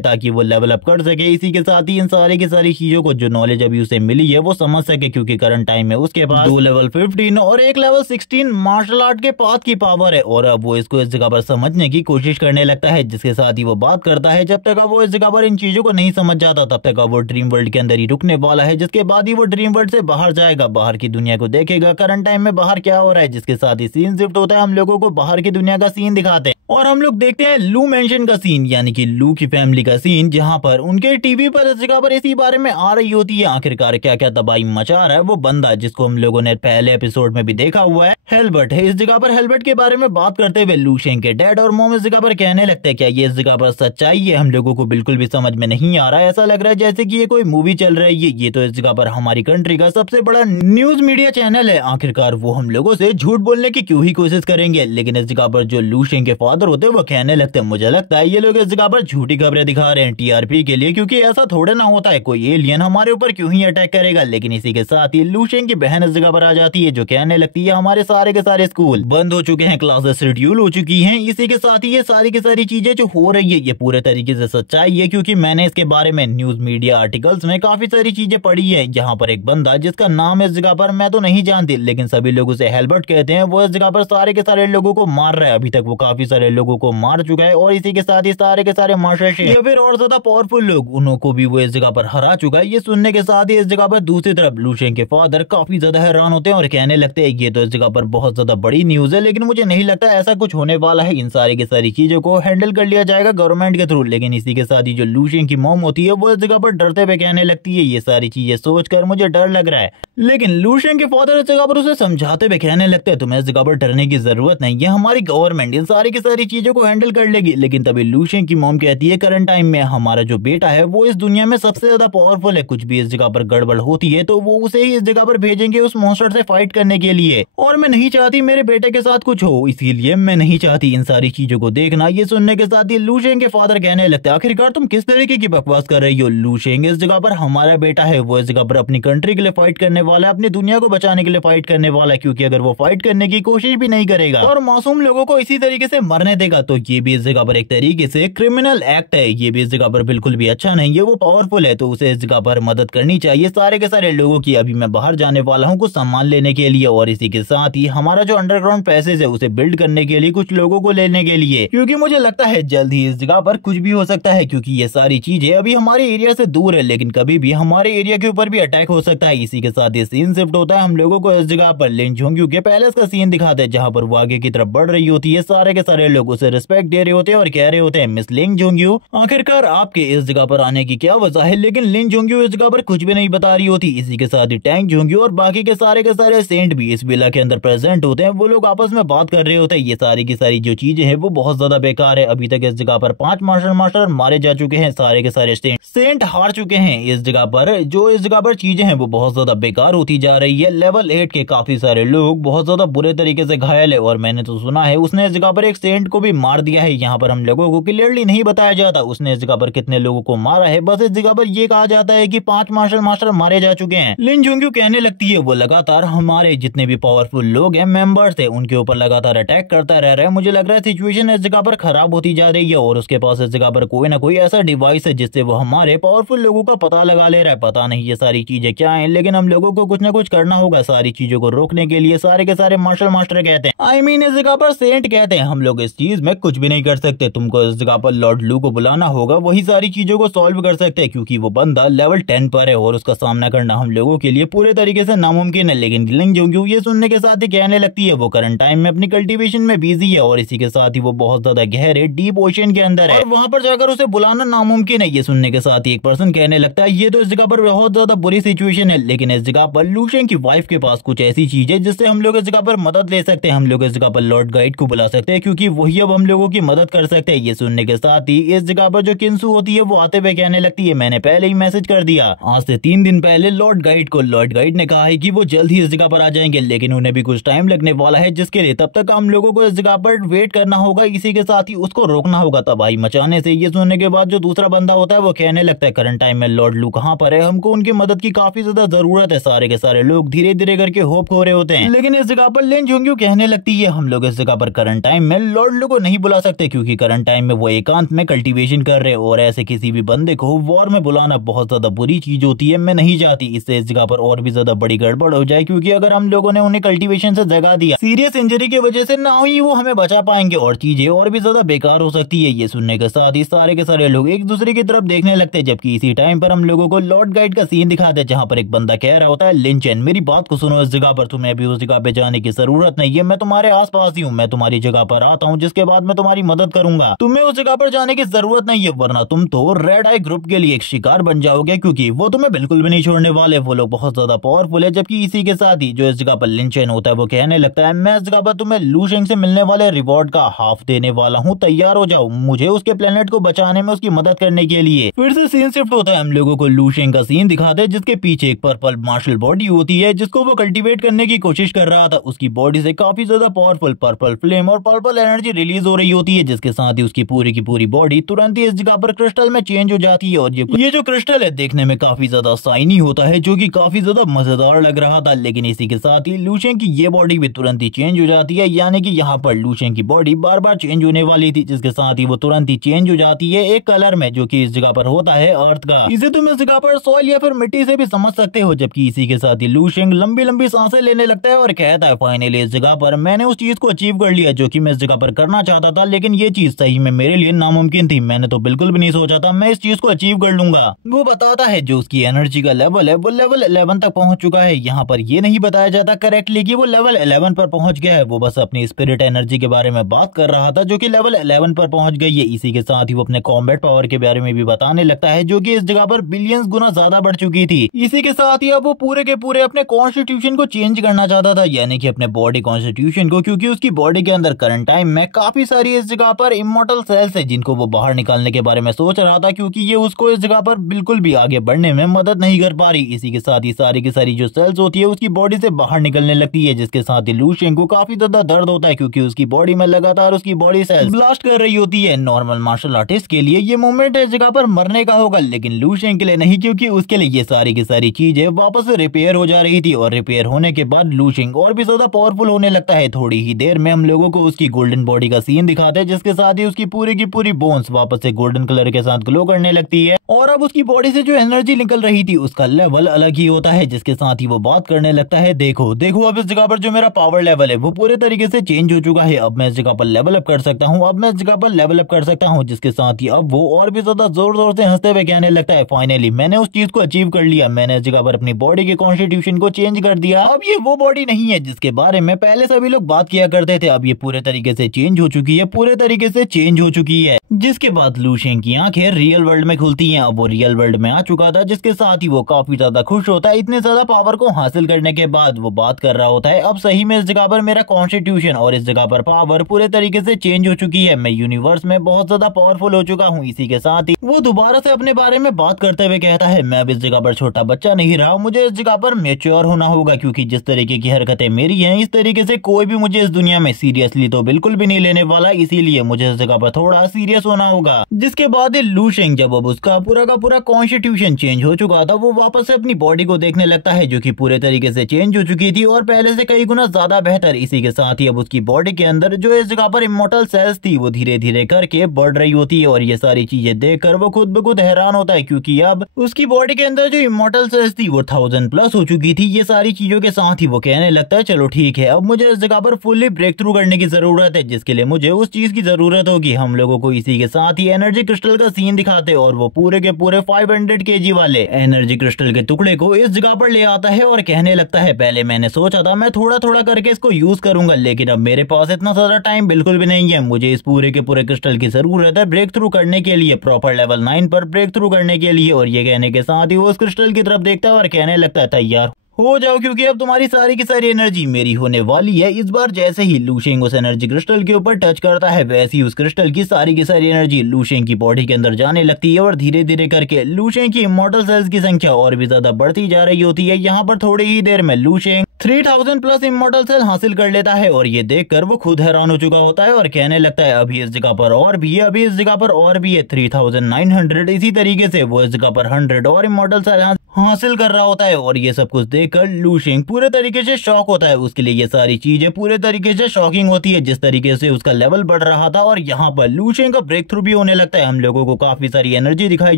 ताकि वो लेवल अप कर सके, इसी के साथ ही इन सारी की सारी चीजों को जो नॉलेज अभी उसे मिली है वो समझ सके, क्योंकि करंट टाइम में उसके पास 2 लेवल 15 और 1 लेवल 16 मार्शल आर्ट के पाथ की पावर है और अब वो इसको इस जगह पर समझने की कोशिश करने लगता है। जिसके साथ ही वो बात करता है जब तक वो इस जगह पर इन चीजों को नहीं समझ जाता तब तक वो ड्रीम वर्ल्ड के अंदर ही रुकने वाला है, जिसके बाद ही वो ड्रीम वर्ल्ड से बाहर जाएगा, बाहर की दुनिया को देखेगा करंट टाइम में बाहर क्या हो रहा है। जिसके साथ ही सीन शिफ्ट होता है, हम लोगों को बाहर की दुनिया का सीन दिखाते हैं और हम लोग देखते हैं लू मेंशन का सीन यानी कि लू की फैमिली का सीन, जहां पर उनके टीवी पर इस जगह पर इसी बारे में आ रही होती है आखिरकार क्या क्या तबाही मचा रहा है वो बंदा जिसको हम लोगों ने पहले एपिसोड में भी देखा हुआ है, हेल्बर्ट है। इस जगह पर हेल्बर्ट के बारे में बात करते हुए लू शेंग के डैड और मॉम इस जगह पर कहने लगते हैं क्या ये इस जगह पर सच्चाई है, हम लोगों को बिल्कुल भी समझ में नहीं आ रहा है, ऐसा लग रहा है जैसे कि ये कोई मूवी चल रही है। ये तो इस जगह पर हमारी कंट्री का सबसे बड़ा न्यूज मीडिया चैनल है, आखिरकार वो हम लोगों से झूठ बोलने की क्यों ही कोशिश करेंगे। लेकिन इस जगह पर जो लू शेंग के फादर होते हैं वो कहने लगते हैं मुझे लगता है ये लोग इस जगह पर झूठी खबरें दिखा रहे हैं टीआरपी के लिए, क्योंकि ऐसा थोड़े ना होता है, कोई एलियन हमारे ऊपर क्यों ही अटैक करेगा। लेकिन इसी के साथ ही लू शेंग की बहन इस जगह पर आ जाती है जो कहने लगती है हमारे सारे के सारे स्कूल बंद हो चुके हैं, क्लासेस शेड्यूल हो चुकी हैं। इसी के साथ ही ये सारी की सारी चीजें जो हो रही है ये पूरे तरीके से सच्चाई है, क्योंकि मैंने इसके बारे में न्यूज मीडिया आर्टिकल्स में काफी सारी चीजें पढ़ी है। यहाँ पर एक बंदा जिसका नाम इस जगह पर मैं तो नहीं जानती लेकिन सभी लोग उसे हेल्बर्ट कहते हैं, वो इस जगह पर सारे के सारे लोगों को मार रहा है। अभी तक वो काफी सारे लोगों को मार चुका है और इसी के साथ ही सारे के सारे मार्शल या फिर और ज्यादा पावरफुल लोग उनको भी वो इस जगह पर हरा चुका है। ये सुनने के साथ ही इस जगह पर दूसरी तरफ लू शेंग के फादर काफी ज्यादा हैरान होते हैं और कहने लगते हैं ये तो इस जगह पर बहुत ज्यादा बड़ी न्यूज है, लेकिन मुझे नहीं लगता ऐसा कुछ होने वाला है, इन सारी की सारी चीजों को हैंडल कर लिया जाएगा गवर्नमेंट के थ्रू। लेकिन इसी के साथ ही जो लू शेंग की मॉम होती है वो इस जगह पर डरते हुए कहने लगती है ये सारी चीजें सोचकर मुझे डर लग रहा है। लेकिन लू शेंग के फादर इस जगह पर उसे समझाते हुए कहने लगते हैं तुम्हें इस जगह पर डरने की जरूरत नहीं है, हमारी गवर्नमेंट इन सारी की सारी चीजों को हैंडल कर लेगी। लेकिन तभी लू शेंग की मॉम कहती है करंट टाइम में हमारा जो बेटा है वो इस दुनिया में सबसे ज्यादा पावरफुल है, कुछ भी इस जगह पर गड़बड़ होती है तो वो उसे ही इस जगह पर भेजेंगे उस मॉन्स्टर से फाइट करने के लिए, और मैं नहीं चाहती मेरे बेटे के साथ कुछ हो, इसीलिए मैं नहीं चाहती इन सारी चीजों को देखना। ये सुनने के साथ ही लू शेंग के फादर कहने लगते हैं आखिरकार तुम किस तरीके की बकवास कर रही हो लू शेंग, इस जगह पर हमारा बेटा है, वो इस जगह पर अपनी कंट्री के लिए फाइट करने वाला है, अपनी दुनिया को बचाने के लिए फाइट करने वाला है, क्योंकि अगर वो फाइट करने की कोशिश भी नहीं करेगा और मासूम लोगों को इसी तरीके से मरने देगा तो ये भी इस जगह पर एक तरीके से क्रिमिनल एक्ट है, ये भी इस जगह पर बिल्कुल भी अच्छा नहीं है। वो पावरफुल है तो उसे इस जगह पर मदद करनी चाहिए सारे के सारे लोगों की। अभी मैं बाहर जाने वाला हूँ कुछ सामान लेने के लिए और इसी के साथ ही हमारा जो अंडरग्राउंड पैसेज है उसे बिल्ड करने के लिए कुछ लोगों को लेने के लिए, क्योंकि मुझे लगता है जल्द ही इस जगह पर कुछ भी हो सकता है, क्योंकि ये सारी चीजें अभी हमारे एरिया से दूर है लेकिन कभी भी हमारे एरिया के ऊपर भी अटैक हो सकता है। इसी के साथ ये सीन शिफ्ट होता है, हम लोगों को इस जगह पर लिन जोंग के पैलेस का सीन दिखाते हैं जहाँ पर वो आगे की तरफ बढ़ रही होती है सारे के सारे लोग उसे रिस्पेक्ट दे रहे होते हैं और कह रहे होते हैं मिस लिन जोंग्यू, आखिरकार आपके इस जगह पर आने की क्या वजह है। लेकिन लिन जोंग्यू इस जगह पर कुछ भी नहीं बता रही होती। इसी के साथ ही टैंग जोंग्यू और बाकी के सारे सेंट भी इस विला के अंदर प्रेजेंट होते हैं। वो लोग आपस में बात कर रहे होते हैं। ये सारी की सारी जो चीजें हैं वो बहुत ज्यादा बेकार है। अभी तक इस जगह पर 5 मास्टर मारे जा चुके हैं। सारे के सारे सेंट हार चुके हैं। इस जगह पर चीजें हैं वो बहुत ज्यादा बेकार होती जा रही है। लेवल 8 के काफी सारे लोग बहुत ज्यादा बुरे तरीके से घायल है और मैंने तो सुना है उसने इस जगह पर एक सेंट को भी मार दिया है। यहाँ पर हम लोगों को क्लियरली नहीं बताया जाता उसने इस जगह पर कितने लोगों को मारा है। बस इस जगह पर ये कहा जाता है कि 5 मास्टर मारे जा चुके हैं। लिन जोंग्यू कहने लगती है वो लगातार हमारे जितने भी पावरफुल लोग हैं, मेंबर्स है, उनके ऊपर लगातार अटैक करता रह रहा है। मुझे लग रहा है सिचुएशन इस जगह पर खराब होती जा रही है और उसके पास इस जगह पर कोई ना कोई ऐसा डिवाइस है जिससे वो हमारे पावरफुल लोगों का पता लगा ले रहा है। पता नहीं ये सारी चीजें क्या है, लेकिन हम लोगों को कुछ ना कुछ करना होगा सारी चीजों को रोकने के लिए। सारे के सारे मास्टर कहते हैं, आई मीन इस जगह पर सेंट कहते हैं, हम लोग इस चीज में कुछ भी नहीं कर सकते। तुमको इस जगह पर लॉर्ड लू को बुलाना होगा, वही सारी चीजों को सॉल्व कर सकते हैं, क्योंकि वो बंदा लेवल 10 पर है और उसका सामना करना हम लोगों के लिए पूरे तरीके से नामुमकिन है। लेकिन लिन जोंग्यू ये सुनने के साथ ही कहने लगती है वो करंट टाइम में अपनी कल्टीवेशन में बिजी है और इसी के साथ ही वो बहुत ज्यादा गहरे डीप ओशन के अंदर है और वहां पर जाकर उसे बुलाना नामुमकिन है। ये सुनने के साथ ही एक पर्सन कहने लगता है ये तो इस जगह पर बहुत ज्यादा बुरी सिचुएशन है, लेकिन इस जगह पर लू शेंग की वाइफ के पास कुछ ऐसी चीज है जिससे हम लोग इस जगह पर मदद ले सकते हैं। हम लोग इस जगह पर लॉर्ड गाइड को बुला सकते हैं क्योंकि वही अब हम लोगों की मदद कर सकते हैं। ये सुनने के साथ ही इस जगह पर जो किंसू होती है वो आते हुए कहने लगती है मैंने पहले ही मैसेज कर दिया आज से 3 दिन पहले लॉर्ड गाइड को। लॉर्ड गाइड ने कहा है कि वो जल्द ही इस जगह पर आ जाएंगे, लेकिन उन्हें भी कुछ टाइम लगने वाला है, जिसके लिए तब तक हम लोगों को इस जगह पर वेट करना होगा। इसी के साथ ही उसको रोकना होगा तबाही मचाने से। ये सुनने के बाद जो दूसरा बंदा होता है वो कहने लगता है करंट टाइम में लॉर्ड लू कहाँ पर है, हमको उनकी मदद की काफी ज्यादा जरूरत है। सारे के सारे लोग धीरे धीरे करके होप खो रहे होते हैं, लेकिन इस जगह पर लिन जोंग्यू कहने लगती है हम लोग इस जगह पर करंट टाइम में लॉर्ड लू को नहीं बुला सकते, क्योंकि करंट टाइम में वो एकांत में कल्टीवेशन कर रहे हैं और ऐसे किसी भी बंदे को वॉर में बुलाना बहुत ज्यादा बुरी चीज होती है। मैं नहीं चाहती इससे इस जगह पर और भी ज्यादा बड़ी गड़बड़ हो जाए, क्योंकि अगर हम लोगों ने उन्हें कल्टीवेशन से जगा दिया सीरियस इंजरी की वजह से ना ही वो हमें बचा पाएंगे और चीजें और भी ज्यादा बेकार हो सकती है। ये सुनने के साथ ही सारे के सारे लोग एक दूसरे की तरफ देखने लगते हैं, जबकि इसी टाइम पर हम लोगों को लॉर्ड गाइड का सीन दिखाते हैं जहाँ पर एक बंदा कह रहा होता है लिन चेन मेरी बात को सुनो, इस जगह पर तुम्हें अभी उस जगह पे जाने की जरूरत नहीं है, मैं तुम्हारे आस पास ही हूँ, मैं तुम्हारी जगह पर आता हूँ जिसके बाद मैं तुम्हारी मदद करूंगा। तुम्हें उस जगह पर जाने की जरूरत नहीं है, वरना तुम तो रेड आई ग्रुप के लिए एक शिकार बन जाओगे, क्योंकि वो तुम्हें बिल्कुल भी नहीं छोड़ने वाले। वो लोग बहुत ज्यादा पावरफुल है। जबकि इसी के साथ ही जो इस जगह पर लिन चेन होता है वो कहने लगता है मैं इस जगह पर तुम्हें लू शेंग से मिलने वाले रिवॉर्ड का हाफ देने वाला हूँ, तैयार हो जाओ मुझे उसके प्लेनेट को बचाने में उसकी मदद करने के लिए। फिर से सीन शिफ्ट होता है, हम लोगों को लू शेंग का सीन दिखाते हैं जिसके पीछे एक पर्पल मार्शल बॉडी होती है जिसको वो कल्टीवेट करने की कोशिश कर रहा था। उसकी बॉडी से काफी ज्यादा पावरफुल पर्पल फ्लेम और पर्पल एनर्जी रिलीज हो रही होती है, जिसके साथ ही उसकी पूरी की पूरी बॉडी तुरंत ही इस जगह पर क्रिस्टल में चेंज हो जाती है। और ये जो क्रिस्टल है देखने में काफी ज्यादा शाइनी होता है, जो कि काफी ज्यादा मजेदार लग रहा था। लेकिन इसी के साथ ही लू शेंग की ये बॉडी भी तुरंत ही चेंज हो जाती है, यानी कि यहाँ पर लू शेंग की बॉडी बार बार चेंज होने वाली थी, जिसके साथ ही वो तुरंत ही चेंज हो जाती है एक कलर में, जो कि इस जगह पर होता है अर्थ का। इसे तुम इस जगह पर सॉइल या फिर मिट्टी से भी समझ सकते हो। जबकि इसी के साथ ही लू शेंग लंबी लंबी सांसें लेने लगता है और कहता है फाइनली इस जगह पर मैंने उस चीज को अचीव कर लिया जो कि मैं इस जगह पर करना चाहता था, लेकिन ये चीज सही में मेरे लिए नामुमकिन थी। मैंने तो बिल्कुल भी नहीं सोचा था मैं इस चीज को अचीव कर लूंगा। वो बताता है जो उसकी एनर्जी का लेवल है वो लेवल 11 तक पहुंच चुका है। यहाँ पर ये नहीं बताया जाता करेक्टली कि वो लेवल 11 पर पहुंच गया है, वो बस अपनी स्पिरिट एनर्जी के बारे में बात कर रहा था जो कि लेवल 11 पर पहुंच गई है। इसी के साथ ही वो अपने कॉम्बैट पावर के बारे में भी बताने लगता है, जो कि इस जगह पर बिलियंस गुना ज्यादा बढ़ चुकी थी। इसी के साथ ही अब वो पूरे के पूरे अपने कॉन्स्टिट्यूशन को चेंज करना चाहता था, यानी कि अपने बॉडी कॉन्स्टिट्यूशन को, क्योंकि उसकी बॉडी के अंदर करंट टाइम में काफी सारी इस जगह पर इमोर्टल सेल्स है जिनको वो बाहर निकालने के बारे में सोच रहा था, क्योंकि ये उसको इस जगह पर बिल्कुल भी आगे बढ़ने में मदद नहीं कर पा रही। इसी के साथ ही सारी की सारी जो सेल्स होती है उसकी बॉडी से बाहर निकलने लगती है, जिसके साथ ही लू शेंग को काफी ज्यादा दर्द होता है, क्योंकि उसकी बॉडी में लगातार उसकी बॉडी सेल्स ब्लास्ट कर रही होती है। नॉर्मल मार्शल आर्टिस्ट के लिए ये मोमेंट इस जगह पर मरने का होगा, लेकिन लू शेंग के लिए नहीं, क्योंकि उसके लिए ये सारी की सारी चीजें वापस से रिपेयर हो जा रही थी और रिपेयर होने के बाद लू शेंग और भी ज्यादा पावरफुल होने लगता है। थोड़ी ही देर में हम लोगों को उसकी गोल्डन बॉडी का सीन दिखाते हैं, जिसके साथ ही उसकी पूरी की पूरी बोन्स वापस से गोल्डन कलर के साथ ग्लो करने लगती है और अब उसकी बॉडी से जो एनर्जी निकल रही थी उसका लेवल अलग ही होता है, जिसके साथ ही वो बात करने लगता है देखो देखो अब इस जगह पर जो मेरा पावर लेवल है वो पूरे तरीके से चेंज हो चुका है, अब मैं इस जगह पर लेवल अप कर सकता हूँ, अब मैं इस जगह पर लेवल अप कर सकता हूँ। जिसके साथ ही अब वो और भी ज्यादा जोर जोर से हंसते हुए कहने लगता है फाइनली मैंने उस चीज को अचीव कर लिया, मैंने इस जगह पर अपनी बॉडी के कॉन्स्टिट्यूशन को चेंज कर दिया। अब ये वो बॉडी नहीं है जिसके बारे में पहले सभी लोग बात किया करते थे, अब ये पूरे तरीके से चेंज हो चुकी है, पूरे तरीके से चेंज हो चुकी है। जिसके बाद लू शेंग की आंखें रियल वर्ल्ड में खुलती हैं। अब वो रियल वर्ल्ड में आ चुका था, जिसके साथ ही वो काफी ज्यादा खुश होता है। इतने ज्यादा पावर को हासिल करने के बाद वो बात कर रहा होता है, अब सही में इस जगह पर मेरा कॉन्स्टिट्यूशन और इस जगह पर पावर पूरे तरीके से चेंज हो चुकी है। मैं यूनिवर्स में बहुत ज्यादा पावरफुल हो चुका हूँ। इसी के साथ ही वो दोबारा से अपने बारे में बात करते हुए कहता है, मैं अब इस जगह पर छोटा बच्चा नहीं रहा, मुझे इस जगह पर मेच्योर होना होगा, क्योंकि जिस तरीके की हरकतें मेरी हैं, इस तरीके से कोई भी मुझे इस दुनिया में सीरियसली तो बिल्कुल भी नहीं लेने वाला। इसीलिए मुझे इस जगह पर थोड़ा सीरियस होना होगा। जिसके बाद लू शेंग जब अब उसका पूरा का पूरा कॉन्स्टिट्यूशन चेंज हो चुका था, वो वापस से अपनी बॉडी को देखने लगता है, जो कि पूरे तरीके से चेंज हो चुकी थी और पहले से कई गुना ज्यादा बेहतर। इसी के साथ ही अब उसकी बॉडी के अंदर जो इस जगह पर इमोर्टल सेल्स थी, वो धीरे धीरे करके बढ़ रही होती है। और ये सारी चीजें देखकर वो खुद ब खुद हैरान होता है, क्योंकि अब उसकी बॉडी के अंदर जो इमोर्टल सेल्स थी वो 1000+ हो चुकी थी। ये सारी चीजों के साथ ही वो कहने लगता है, चलो ठीक है, अब मुझे इस जगह पर फुल्ली ब्रेक थ्रू करने की जरूरत है, जिसके लिए मुझे उस चीज की जरूरत होगी। हम लोगों को इसी के साथ ही एनर्जी क्रिस्टल का सीन दिखाते और वो पूरे के पूरे 500 kg वाले एनर्जी क्रिस्टल के टुकड़े को इस जगह पर ले आता है और कहने लगता है, पहले मैंने सोचा था मैं थोड़ा थोड़ा करके इसको यूज करूंगा, लेकिन अब मेरे पास इतना ज्यादा टाइम बिल्कुल भी नहीं है। मुझे इस पूरे के पूरे क्रिस्टल की जरूरत है ब्रेक थ्रू करने के लिए, प्रॉपर लेवल 9 पर ब्रेक थ्रू करने के लिए। और ये कहने के साथ ही वो उस क्रिस्टल की तरफ देखता है और कहने लगता है, तैयार हो जाओ, क्योंकि अब तुम्हारी सारी की सारी एनर्जी मेरी होने वाली है। इस बार जैसे ही लू शेंग उस एनर्जी क्रिस्टल के ऊपर टच करता है, वैसे ही उस क्रिस्टल की सारी एनर्जी लू शेंग की बॉडी के अंदर जाने लगती है और धीरे धीरे करके लू शेंग की इमॉर्टल सेल्स की संख्या और भी ज्यादा बढ़ती जा रही होती है। यहाँ पर थोड़ी ही देर में लू शेंग 3000+ इमॉर्टल सेल हासिल कर लेता है और ये देखकर वो खुद हैरान हो चुका होता है और कहने लगता है, अभी इस जगह पर और भी है, अभी इस जगह पर और भी है 3900। इसी तरीके से वो इस जगह पर 100 और इमॉर्टल सेल हासिल कर रहा होता है। और ये सब कुछ देखकर लू शेंग पूरे तरीके से शॉक होता है। उसके लिए ये सारी चीजें पूरे तरीके से शॉकिंग होती है, जिस तरीके से उसका लेवल बढ़ रहा था। और यहाँ पर लू शेंग का ब्रेक थ्रू भी होने लगता है। हम लोगों को काफी सारी एनर्जी दिखाई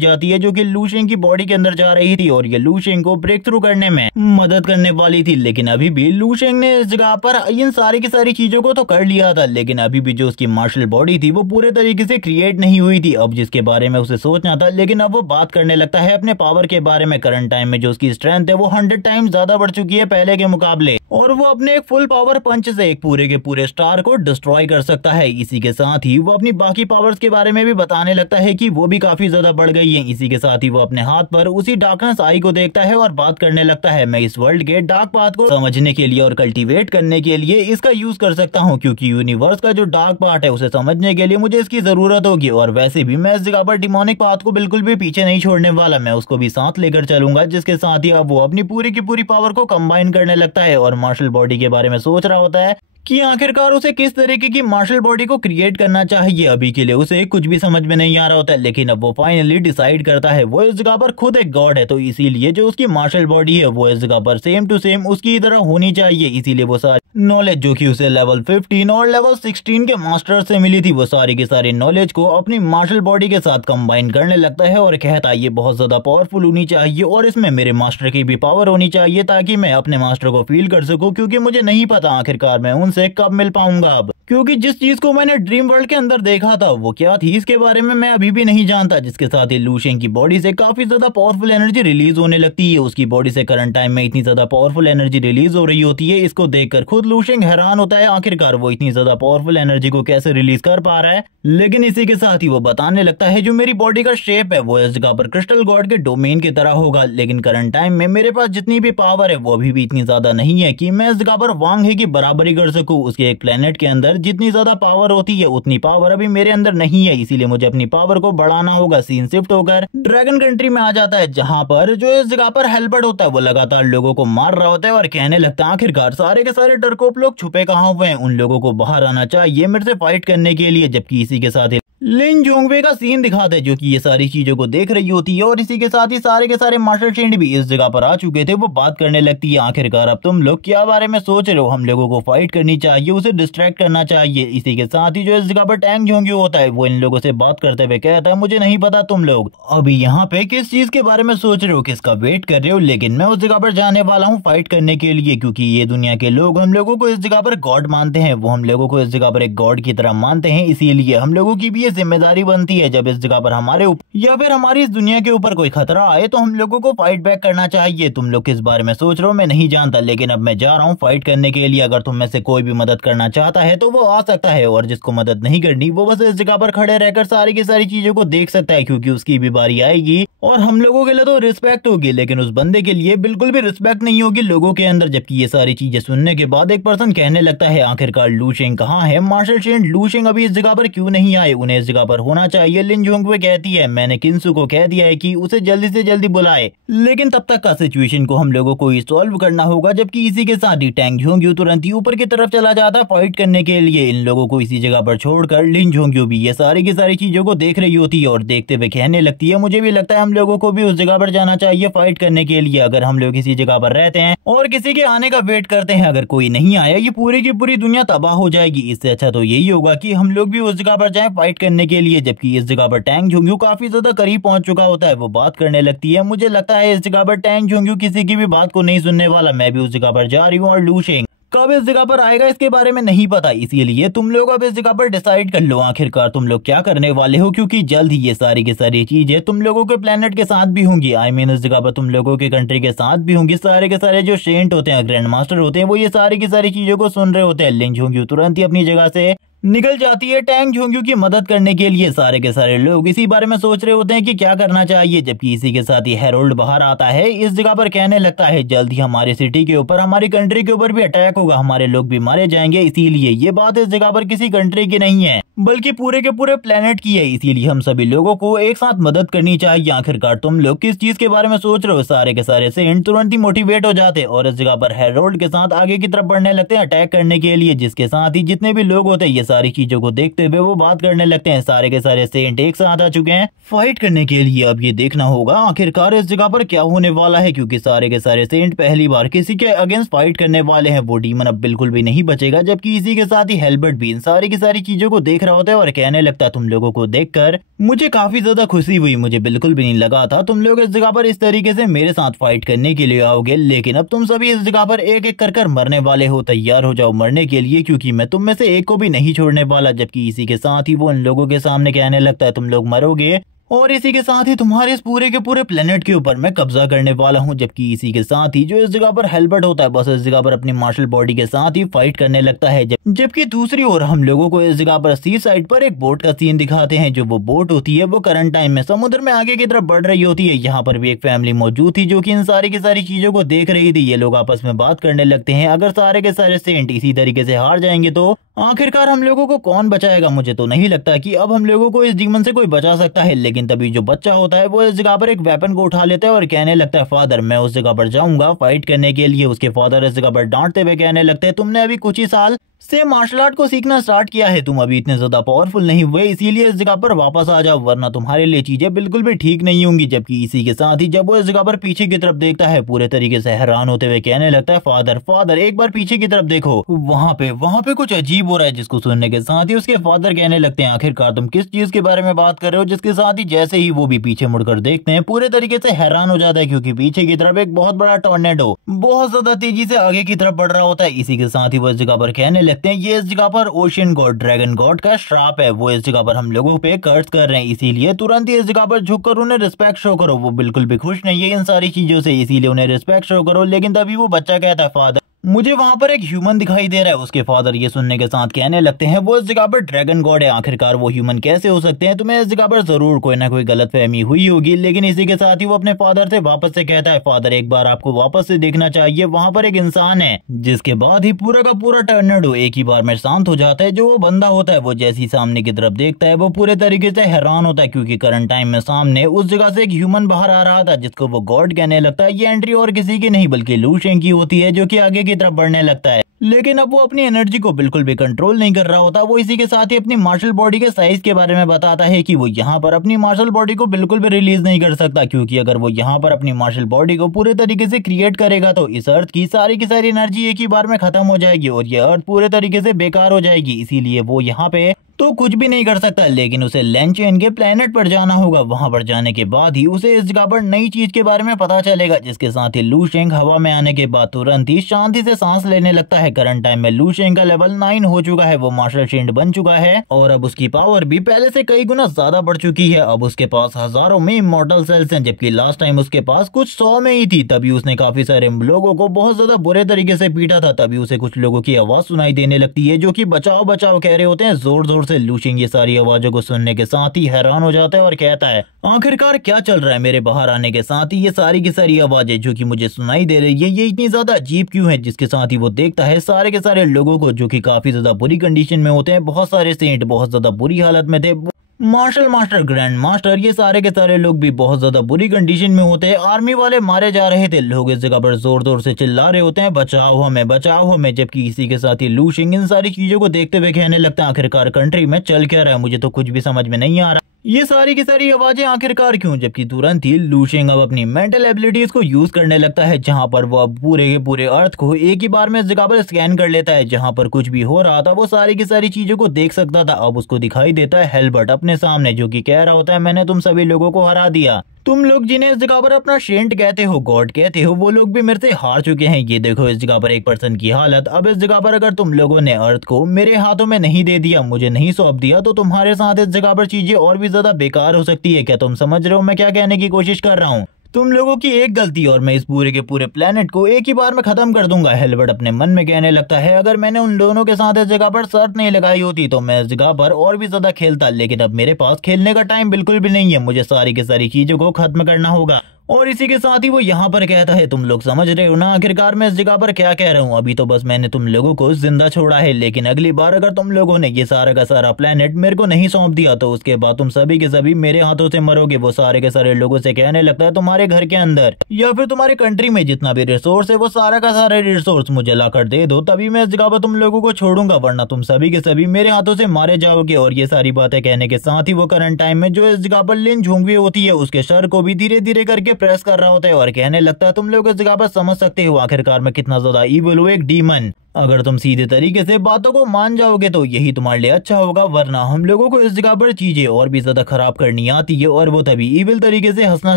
जाती है, जो कि लू शेंग की बॉडी के अंदर जा रही थी और ये लू शेंग को ब्रेक थ्रू करने में मदद करने वाली थी। लेकिन अभी भी लू शेंग ने इस जगह पर इन सारी की सारी चीजों को तो कर लिया था, लेकिन अभी भी जो उसकी मार्शल बॉडी थी वो पूरे तरीके से क्रिएट नहीं हुई थी। अब जिसके बारे में उसे सोचना था, लेकिन अब वो बात करने लगता है अपने पावर के बारे में। करंट टाइम में जो उसकी स्ट्रेंथ है वो 100 टाइम्स ज्यादा बढ़ चुकी है पहले के मुकाबले, और वो अपने एक फुल पावर पंच से एक पूरे के पूरे स्टार को डिस्ट्रॉय कर सकता है। इसी के साथ ही वो अपनी बाकी पावर्स के बारे में भी बताने लगता है कि वो भी काफी ज्यादा बढ़ गई है। इसी के साथ ही वो अपने हाथ पर उसी डार्कनेस आई को देखता है और बात करने लगता है, मैं इस वर्ल्ड के डार्क पाथ को समझने के लिए और कल्टीवेट करने के लिए इसका यूज कर सकता हूँ, क्योंकि यूनिवर्स का जो डार्क पार्ट है उसे समझने के लिए मुझे इसकी जरूरत होगी। और वैसे भी मैं इस जगह पर डिमोनिक पाथ को बिल्कुल भी पीछे नहीं छोड़ने वाला, मैं उसको भी साथ लेकर चलूंगा। जिसके साथ ही अब वो अपनी पूरी की पूरी पावर को कंबाइन करने लगता है और मार्शल बॉडी के बारे में सोच रहा होता है कि आखिरकार उसे किस तरीके की मार्शल बॉडी को क्रिएट करना चाहिए। अभी के लिए उसे कुछ भी समझ में नहीं आ रहा होता है, लेकिन अब वो फाइनली डिसाइड करता है। वो इस जगह पर खुद एक गॉड है, तो इसीलिए जो उसकी मार्शल बॉडी है वो इस जगह पर सेम टू सेम उसकी तरह होनी चाहिए। इसीलिए वो सारी नॉलेज जो कि उसे लेवल 15 और लेवल 16 के मास्टर से मिली थी, वो सारी की सारी नॉलेज को अपनी मार्शल बॉडी के साथ कंबाइन करने लगता है और कहता है ये बहुत ज्यादा पावरफुल होनी चाहिए और इसमें मेरे मास्टर की भी पावर होनी चाहिए, ताकि मैं अपने मास्टर को फील कर सकूं। क्योंकि मुझे नहीं पता आखिरकार मैं उनसे कब मिल पाऊंगा अब, क्योंकि जिस चीज को मैंने ड्रीम वर्ल्ड के अंदर देखा था वो क्या थी इसके बारे में मैं अभी भी नहीं जानता। जिसके साथ ही लू शेंग की बॉडी से काफी ज्यादा पावरफुल एनर्जी रिलीज होने लगती है। उसकी बॉडी से करंट टाइम में इतनी ज्यादा पावरफुल एनर्जी रिलीज हो रही होती है, इसको देखकर खुद लू शेंग हैरान होता है, आखिरकार वो इतनी ज्यादा पावरफुल एनर्जी को कैसे रिलीज कर पा रहा है। लेकिन इसी के साथ ही वो बताने लगता है, जो मेरी बॉडी का शेप है वो इस जगह पर क्रिस्टल गॉड के डोमेन की तरह होगा, लेकिन करंट टाइम में मेरे पास जितनी भी पावर है वो अभी भी इतनी ज्यादा नहीं है कि मैं इस जगह पर वांग ही की बराबरी कर सकूं। उसके एक प्लेनेट के अंदर जितनी ज्यादा पावर होती है उतनी पावर अभी मेरे अंदर नहीं है, इसीलिए मुझे अपनी पावर को बढ़ाना होगा। सीन शिफ्ट होकर ड्रैगन कंट्री में आ जाता है, जहां पर जो इस जगह पर हेल्बर्ट होता है वो लगातार लोगों को मार रहा होता है और कहने लगता है, आखिरकार सारे के सारे डरपोक लोग छुपे कहाँ हुए हैं, उन लोगों को बाहर आना चाहिए मेरे से फाइट करने के लिए। जबकि इसी के साथ लिन जोंगवे का सीन दिखाते हैं, जो कि ये सारी चीजों को देख रही होती है और इसी के साथ ही सारे के सारे मास्टर चेंड भी इस जगह पर आ चुके थे। वो बात करने लगती है, आखिरकार अब तुम लोग क्या बारे में सोच रहे हो, हम लोगों को फाइट करनी चाहिए, उसे डिस्ट्रैक्ट करना चाहिए। इसी के साथ ही जो इस जगह पर टैंग जोंग्यो होता है वो इन लोगों से बात करते हुए कहता है, मुझे नहीं पता तुम लोग अभी यहाँ पे किस चीज के बारे में सोच रहे हो, किसका वेट कर रहे हो, लेकिन मैं उस जगह पर जाने वाला हूँ फाइट करने के लिए, क्योंकि ये दुनिया के लोग हम लोगों को इस जगह पर गॉड मानते हैं, वो हम लोगों को इस जगह पर एक गॉड की तरह मानते हैं। इसीलिए हम लोगों की भी ये जिम्मेदारी बनती है जब इस जगह पर हमारे ऊपर या फिर हमारी इस दुनिया के ऊपर कोई खतरा आए तो हम लोगों को फाइट बैक करना चाहिए। तुम लोग किस बारे में सोच रहे हो मैं नहीं जानता, लेकिन अब मैं जा रहा हूँ फाइट करने के लिए। अगर तुम में से कोई भी मदद करना चाहता है तो वो आ सकता है, और जिसको मदद नहीं करनी वो बस इस जगह पर खड़े रहकर सारी की सारी चीजों को देख सकता है, क्योंकि उसकी भी बारी आएगी। और हम लोगों के लिए तो रिस्पेक्ट होगी, लेकिन उस बंदे के लिए बिल्कुल भी रिस्पेक्ट नहीं होगी लोगों के अंदर। जबकि ये सारी चीजें सुनने के बाद एक पर्सन कहने लगता है, आखिरकार लू शेंग कहाँ है? मार्शल शेंग लू शेंग अभी इस जगह पर क्यों नहीं आए? उन्हें इस जगह पर होना चाहिए। लिन जोंगवे कहती है, मैंने किन्सु को कह दिया है कि उसे जल्दी से जल्दी बुलाए, लेकिन तब तक का सिचुएशन को हम लोगों को ही सॉल्व करना होगा। जबकि इसी के साथ ही टैंग जोंग्यू तुरंत ही ऊपर की तरफ चला जाता है फाइट करने के लिए। इन लोगों को इसी जगह पर छोड़कर लिन जोंग्यू भी ये सारी की सारी चीजों को देख रही होती है और देखते हुए कहने लगती है, मुझे भी लगता है हम लोगों को भी उस जगह पर जाना चाहिए फाइट करने के लिए। अगर हम लोग इसी जगह पर रहते हैं और किसी के आने का वेट करते हैं, अगर कोई नहीं आया ये पूरी की पूरी दुनिया तबाह हो जाएगी। इससे अच्छा तो यही होगा कि हम लोग भी उस जगह पर जाएं फाइट करने के लिए। जबकि इस जगह पर टैंग जोंग्यू काफी ज्यादा करीब पहुंच चुका होता है। वो बात करने लगती है, मुझे लगता है इस जगह पर टैंग जोंग्यू किसी की भी बात को नहीं सुनने वाला। मैं भी उस जगह पर जा रही हूँ और लू शेंग कब इस जगह पर आएगा इसके बारे में नहीं पता, इसीलिए तुम लोग अब इस जगह पर डिसाइड कर लो आखिरकार तुम लोग क्या करने वाले हो, क्योंकि जल्द ही ये सारी की सारी चीजें तुम लोगों के प्लेनेट के साथ भी होंगी। आई मीन इस जगह पर तुम लोगों के कंट्री के साथ भी होंगी। सारे के सारे जो सेंट होते हैं, ग्रैंड मास्टर होते हैं, वो ये सारी की सारी चीजों को सुन रहे होते हैं। लिन जोंग्यू तुरंत ही अपनी जगह से निकल जाती है टैंग जोंग्यू की मदद करने के लिए। सारे के सारे लोग इसी बारे में सोच रहे होते हैं कि क्या करना चाहिए। जबकि इसी के साथ ही हेरोल्ड बाहर आता है, इस जगह पर कहने लगता है, जल्द ही हमारी सिटी के ऊपर, हमारी कंट्री के ऊपर भी अटैक होगा, हमारे लोग भी मारे जाएंगे। इसीलिए ये बात इस जगह पर किसी कंट्री की नहीं है बल्कि पूरे के पूरे प्लेनेट की है। इसीलिए हम सभी लोगों को एक साथ मदद करनी चाहिए। आखिरकार तुम लोग किस चीज के बारे में सोच रहे हो? सारे के सारे सेंट तुरंत ही मोटिवेट हो जाते और इस जगह पर हेरोल्ड के साथ आगे की तरफ बढ़ने लगते हैं अटैक करने के लिए। जिसके साथ ही जितने भी लोग होते हैं ये सारी चीजों को देखते हुए वो बात करने लगते हैं। सारे के सारे सेंट एक साथ आ चुके हैं फाइट करने के लिए। अब ये देखना होगा आखिरकार इस जगह पर क्या होने वाला है, क्योंकि सारे के सारे सेंट पहली बार किसी के अगेंस्ट फाइट करने वाले हैं। वो डीमन अब बिल्कुल भी नहीं बचेगा। जबकि इसी के साथ ही हेल्बर्ट भी इन सारी की सारी चीजों को देख रहा होता है और कहने लगता है, तुम लोगों को देखकर मुझे काफी ज्यादा खुशी हुई। मुझे बिल्कुल भी नहीं लगा था तुम लोग इस जगह पर इस तरीके से मेरे साथ फाइट करने के लिए आओगे, लेकिन अब तुम सभी इस जगह पर एक एक कर मरने वाले हो। तैयार हो जाओ मरने के लिए, क्योंकि मैं तुम में से एक को भी नहीं छोड़ने वाला। जबकि इसी के साथ ही वो इन लोगों के सामने कहने लगता है, तुम लोग मरोगे और इसी के साथ ही तुम्हारे इस पूरे के पूरे प्लेनेट के ऊपर मैं कब्जा करने वाला हूं। जबकि इसी के साथ ही जो इस जगह पर हेल्बर्ट होता है बस इस जगह पर अपनी मार्शल बॉडी के साथ ही फाइट करने लगता है। जबकि दूसरी ओर हम लोगों को इस जगह पर सी साइड पर एक बोट का सीन दिखाते हैं। जो वो बोट होती है वो करंट टाइम में समुद्र में आगे की तरफ बढ़ रही होती है। यहाँ पर भी एक फैमिली मौजूद थी जो कि इन सारी की सारी चीजों को देख रही थी। ये लोग आपस में बात करने लगते हैं, अगर सारे के सारे सेंट इसी तरीके से हार जाएंगे तो आखिरकार हम लोगों को कौन बचाएगा? मुझे तो नहीं लगता कि अब हम लोगों को इस डीमन से कोई बचा सकता है। लेकिन तभी जो बच्चा होता है वो इस जगह पर एक वेपन को उठा लेता है और कहने लगता है, फादर मैं उस जगह पर जाऊंगा फाइट करने के लिए। उसके फादर इस जगह पर डांटते हुए कहने लगते हैं, तुमने अभी कुछ ही साल से मार्शल आर्ट को सीखना स्टार्ट किया है, तुम अभी इतने ज्यादा पावरफुल नहीं हुए, इसीलिए इस जगह पर वापस आ जाओ वरना तुम्हारे लिए चीजें बिल्कुल भी ठीक नहीं होंगी। जबकि इसी के साथ ही जब वो इस जगह पर पीछे की तरफ देखता है पूरे तरीके से हैरान होते हुए कहने लगता है, फादर एक बार पीछे की तरफ देखो, वहाँ पे कुछ अजीब हो रहा है। जिसको सुनने के साथ ही उसके फादर कहने लगते हैं, आखिरकार तुम किस चीज के बारे में बात कर रहे हो? जिसके साथ ही जैसे ही वो भी पीछे मुड़कर देखते हैं पूरे तरीके से हैरान हो जाता है, क्योंकि पीछे की तरफ एक बहुत बड़ा टॉर्नेडो बहुत ज्यादा तेजी से आगे की तरफ बढ़ रहा होता है। इसी के साथ ही वो इस जगह पर कहने लगते हैं, ये इस जगह पर ओशियन गॉड ड्रैगन गॉड का श्राप है, वो इस जगह पर हम लोगों पे कर्ज कर रहे हैं, इसीलिए तुरंत ही इस जगह पर झुककर उन्हें रिस्पेक्ट शो करो। वो बिल्कुल भी खुश नहीं है इन सारी चीजों से, इसीलिए उन्हें रिस्पेक्ट शो करो। लेकिन तभी वो बच्चा कहता है, फादर मुझे वहाँ पर एक ह्यूमन दिखाई दे रहा है। उसके फादर ये सुनने के साथ कहने लगते हैं, वो इस जगह पर ड्रैगन गॉड है, आखिरकार वो ह्यूमन कैसे हो सकते हैं? तुम्हें इस जगह पर जरूर कोई ना कोई गलतफहमी हुई होगी। लेकिन इसी के साथ ही वो अपने फादर से वापस से कहता है, फादर एक बार आपको वापस से देखना चाहिए, वहाँ पर एक इंसान है। जिसके बाद ही पूरा का पूरा टर्नेडो एक ही बार में शांत हो जाता है। जो वो बंदा होता है वो जैसी सामने की तरफ देखता है वो पूरे तरीके से हैरान होता है, क्योंकि करंट टाइम में सामने उस जगह से एक ह्यूमन बाहर आ रहा था जिसको वो गॉड कहने लगता है। ये एंट्री और किसी की नहीं बल्कि लू शेंग की होती है, जो कि आगे की तरफ बढ़ने लगता है। लेकिन अब वो अपनी एनर्जी को बिल्कुल भी कंट्रोल नहीं कर रहा होता। वो इसी के साथ ही अपनी मार्शल बॉडी के साइज के बारे में बताता है कि वो यहाँ पर अपनी मार्शल बॉडी को बिल्कुल भी रिलीज नहीं कर सकता, क्योंकि अगर वो यहाँ पर अपनी मार्शल बॉडी को पूरे तरीके से क्रिएट करेगा तो इस अर्थ की सारी एनर्जी एक ही बार में खत्म हो जाएगी और ये अर्थ पूरे तरीके से बेकार हो जाएगी। इसीलिए वो यहाँ पे तो कुछ भी नहीं कर सकता, लेकिन उसे लैन चेन के प्लेनेट पर जाना होगा। वहां पर जाने के बाद ही उसे इस जगह पर नई चीज के बारे में पता चलेगा, जिसके साथ ही लू शेंग हवा में आने के बाद तुरंत ही शांति से सांस लेने लगता है। करंट टाइम में लू शेंग का लेवल 9 हो चुका है, वो मार्शल शील्ड बन चुका है और अब उसकी पावर भी पहले से कई गुना ज्यादा बढ़ चुकी है। अब उसके पास हजारों में इमॉर्टल सेल्स हैं, जबकि लास्ट टाइम उसके पास कुछ 100 में ही थी। तभी उसने काफी सारे लोगों को बहुत ज्यादा बुरे तरीके से पीटा था। तभी उसे कुछ लोगों की आवाज सुनाई देने लगती है, जो कि बचाओ बचाओ कह रहे होते हैं जोर जोर से। लू शेंग ये सारी आवाजों को सुनने के साथ ही हैरान हो जाता है और कहता है, आखिरकार क्या चल रहा है? मेरे बाहर आने के साथ ही ये सारी की सारी आवाजें जो कि मुझे सुनाई दे रही है, ये इतनी ज्यादा अजीब क्यों है? जिसके साथ ही वो देखता है सारे के सारे लोगों को जो कि काफी ज्यादा बुरी कंडीशन में होते हैं। बहुत सारे सेंट बहुत ज्यादा बुरी हालत में थे, मार्शल मास्टर, ग्रैंड मास्टर, ये सारे के सारे लोग भी बहुत ज्यादा बुरी कंडीशन में होते हैं। आर्मी वाले मारे जा रहे थे, लोग इस जगह पर जोर जोर से चिल्ला रहे होते हैं, बचाओ हमें, बचाओ हमें। जबकि इसी के साथ ही लू शेंग इन सारी चीजों को देखते हुए कहने लगता है, आखिरकार कंट्री में चल क्या रहा है? मुझे तो कुछ भी समझ में नहीं आ रहा, ये सारी की सारी आवाजें आखिरकार क्यों? जबकि तुरंत ही लू शेंग अब अपनी मेंटल एबिलिटीज को यूज करने लगता है, जहां पर वो अब पूरे के पूरे अर्थ को एक ही बार में इस जगह पर स्कैन कर लेता है। जहां पर कुछ भी हो रहा था वो सारी की सारी चीजों को देख सकता था। अब उसको दिखाई देता है हेल्बर्ट अपने सामने, जो कि कह रहा होता है, मैंने तुम सभी लोगों को हरा दिया। तुम लोग जिन्हें इस जगह पर अपना शेंट कहते हो, गॉड कहते हो, वो लोग भी मेरे से हार चुके हैं। ये देखो इस जगह पर एक पर्सन की हालत। अब इस जगह पर अगर तुम लोगों ने अर्थ को मेरे हाथों में नहीं दे दिया, मुझे नहीं सौंप दिया, तो तुम्हारे साथ इस जगह पर चीजें और भी ज्यादा बेकार हो सकती है। क्या तुम समझ रहे हो मैं क्या कहने की कोशिश कर रहा हूँ? तुम लोगों की एक गलती और मैं इस पूरे के पूरे प्लेनेट को एक ही बार में खत्म कर दूंगा। हेल्बर्ट अपने मन में कहने लगता है, अगर मैंने उन दोनों के साथ इस जगह पर शर्त नहीं लगाई होती तो मैं इस जगह पर और भी ज्यादा खेलता, लेकिन अब मेरे पास खेलने का टाइम बिल्कुल भी नहीं है। मुझे सारी की सारी चीजों को खत्म करना होगा। और इसी के साथ ही वो यहाँ पर कहता है, तुम लोग समझ रहे हो ना आखिरकार मैं इस जगह पर क्या कह रहा हूँ? अभी तो बस मैंने तुम लोगों को जिंदा छोड़ा है, लेकिन अगली बार अगर तुम लोगों ने ये सारा का सारा प्लेनेट मेरे को नहीं सौंप दिया तो उसके बाद तुम सभी के सभी मेरे हाथों से मरोगे। वो सारे के सारे लोगों से कहने लगता है, तुम्हारे घर के अंदर या फिर तुम्हारे कंट्री में जितना भी रिसोर्स है वो सारा का सारा रिसोर्स मुझे लाकर दे दो, तभी मैं इस जगह पर तुम लोगों को छोड़ूंगा, वरना तुम सभी के सभी मेरे हाथों से मारे जाओगे। और ये सारी बातें कहने के साथ ही वो करंट टाइम में जो इस जगह पर लिन झुंगवी होती है उसके सर को भी धीरे धीरे करके प्रेस कर रहा होता है और कहने लगता है, तुम लोग इस जगह पर समझ सकते हो आखिरकार मैं कितना ज्यादा ईविल हूँ, एक डीमन। अगर तुम सीधे तरीके से बातों को मान जाओगे तो यही तुम्हारे लिए अच्छा होगा, वरना हम लोगों को इस जगह पर चीजें और भी ज्यादा खराब करनी आती है। और वो तभी ईविल तरीके से हंसना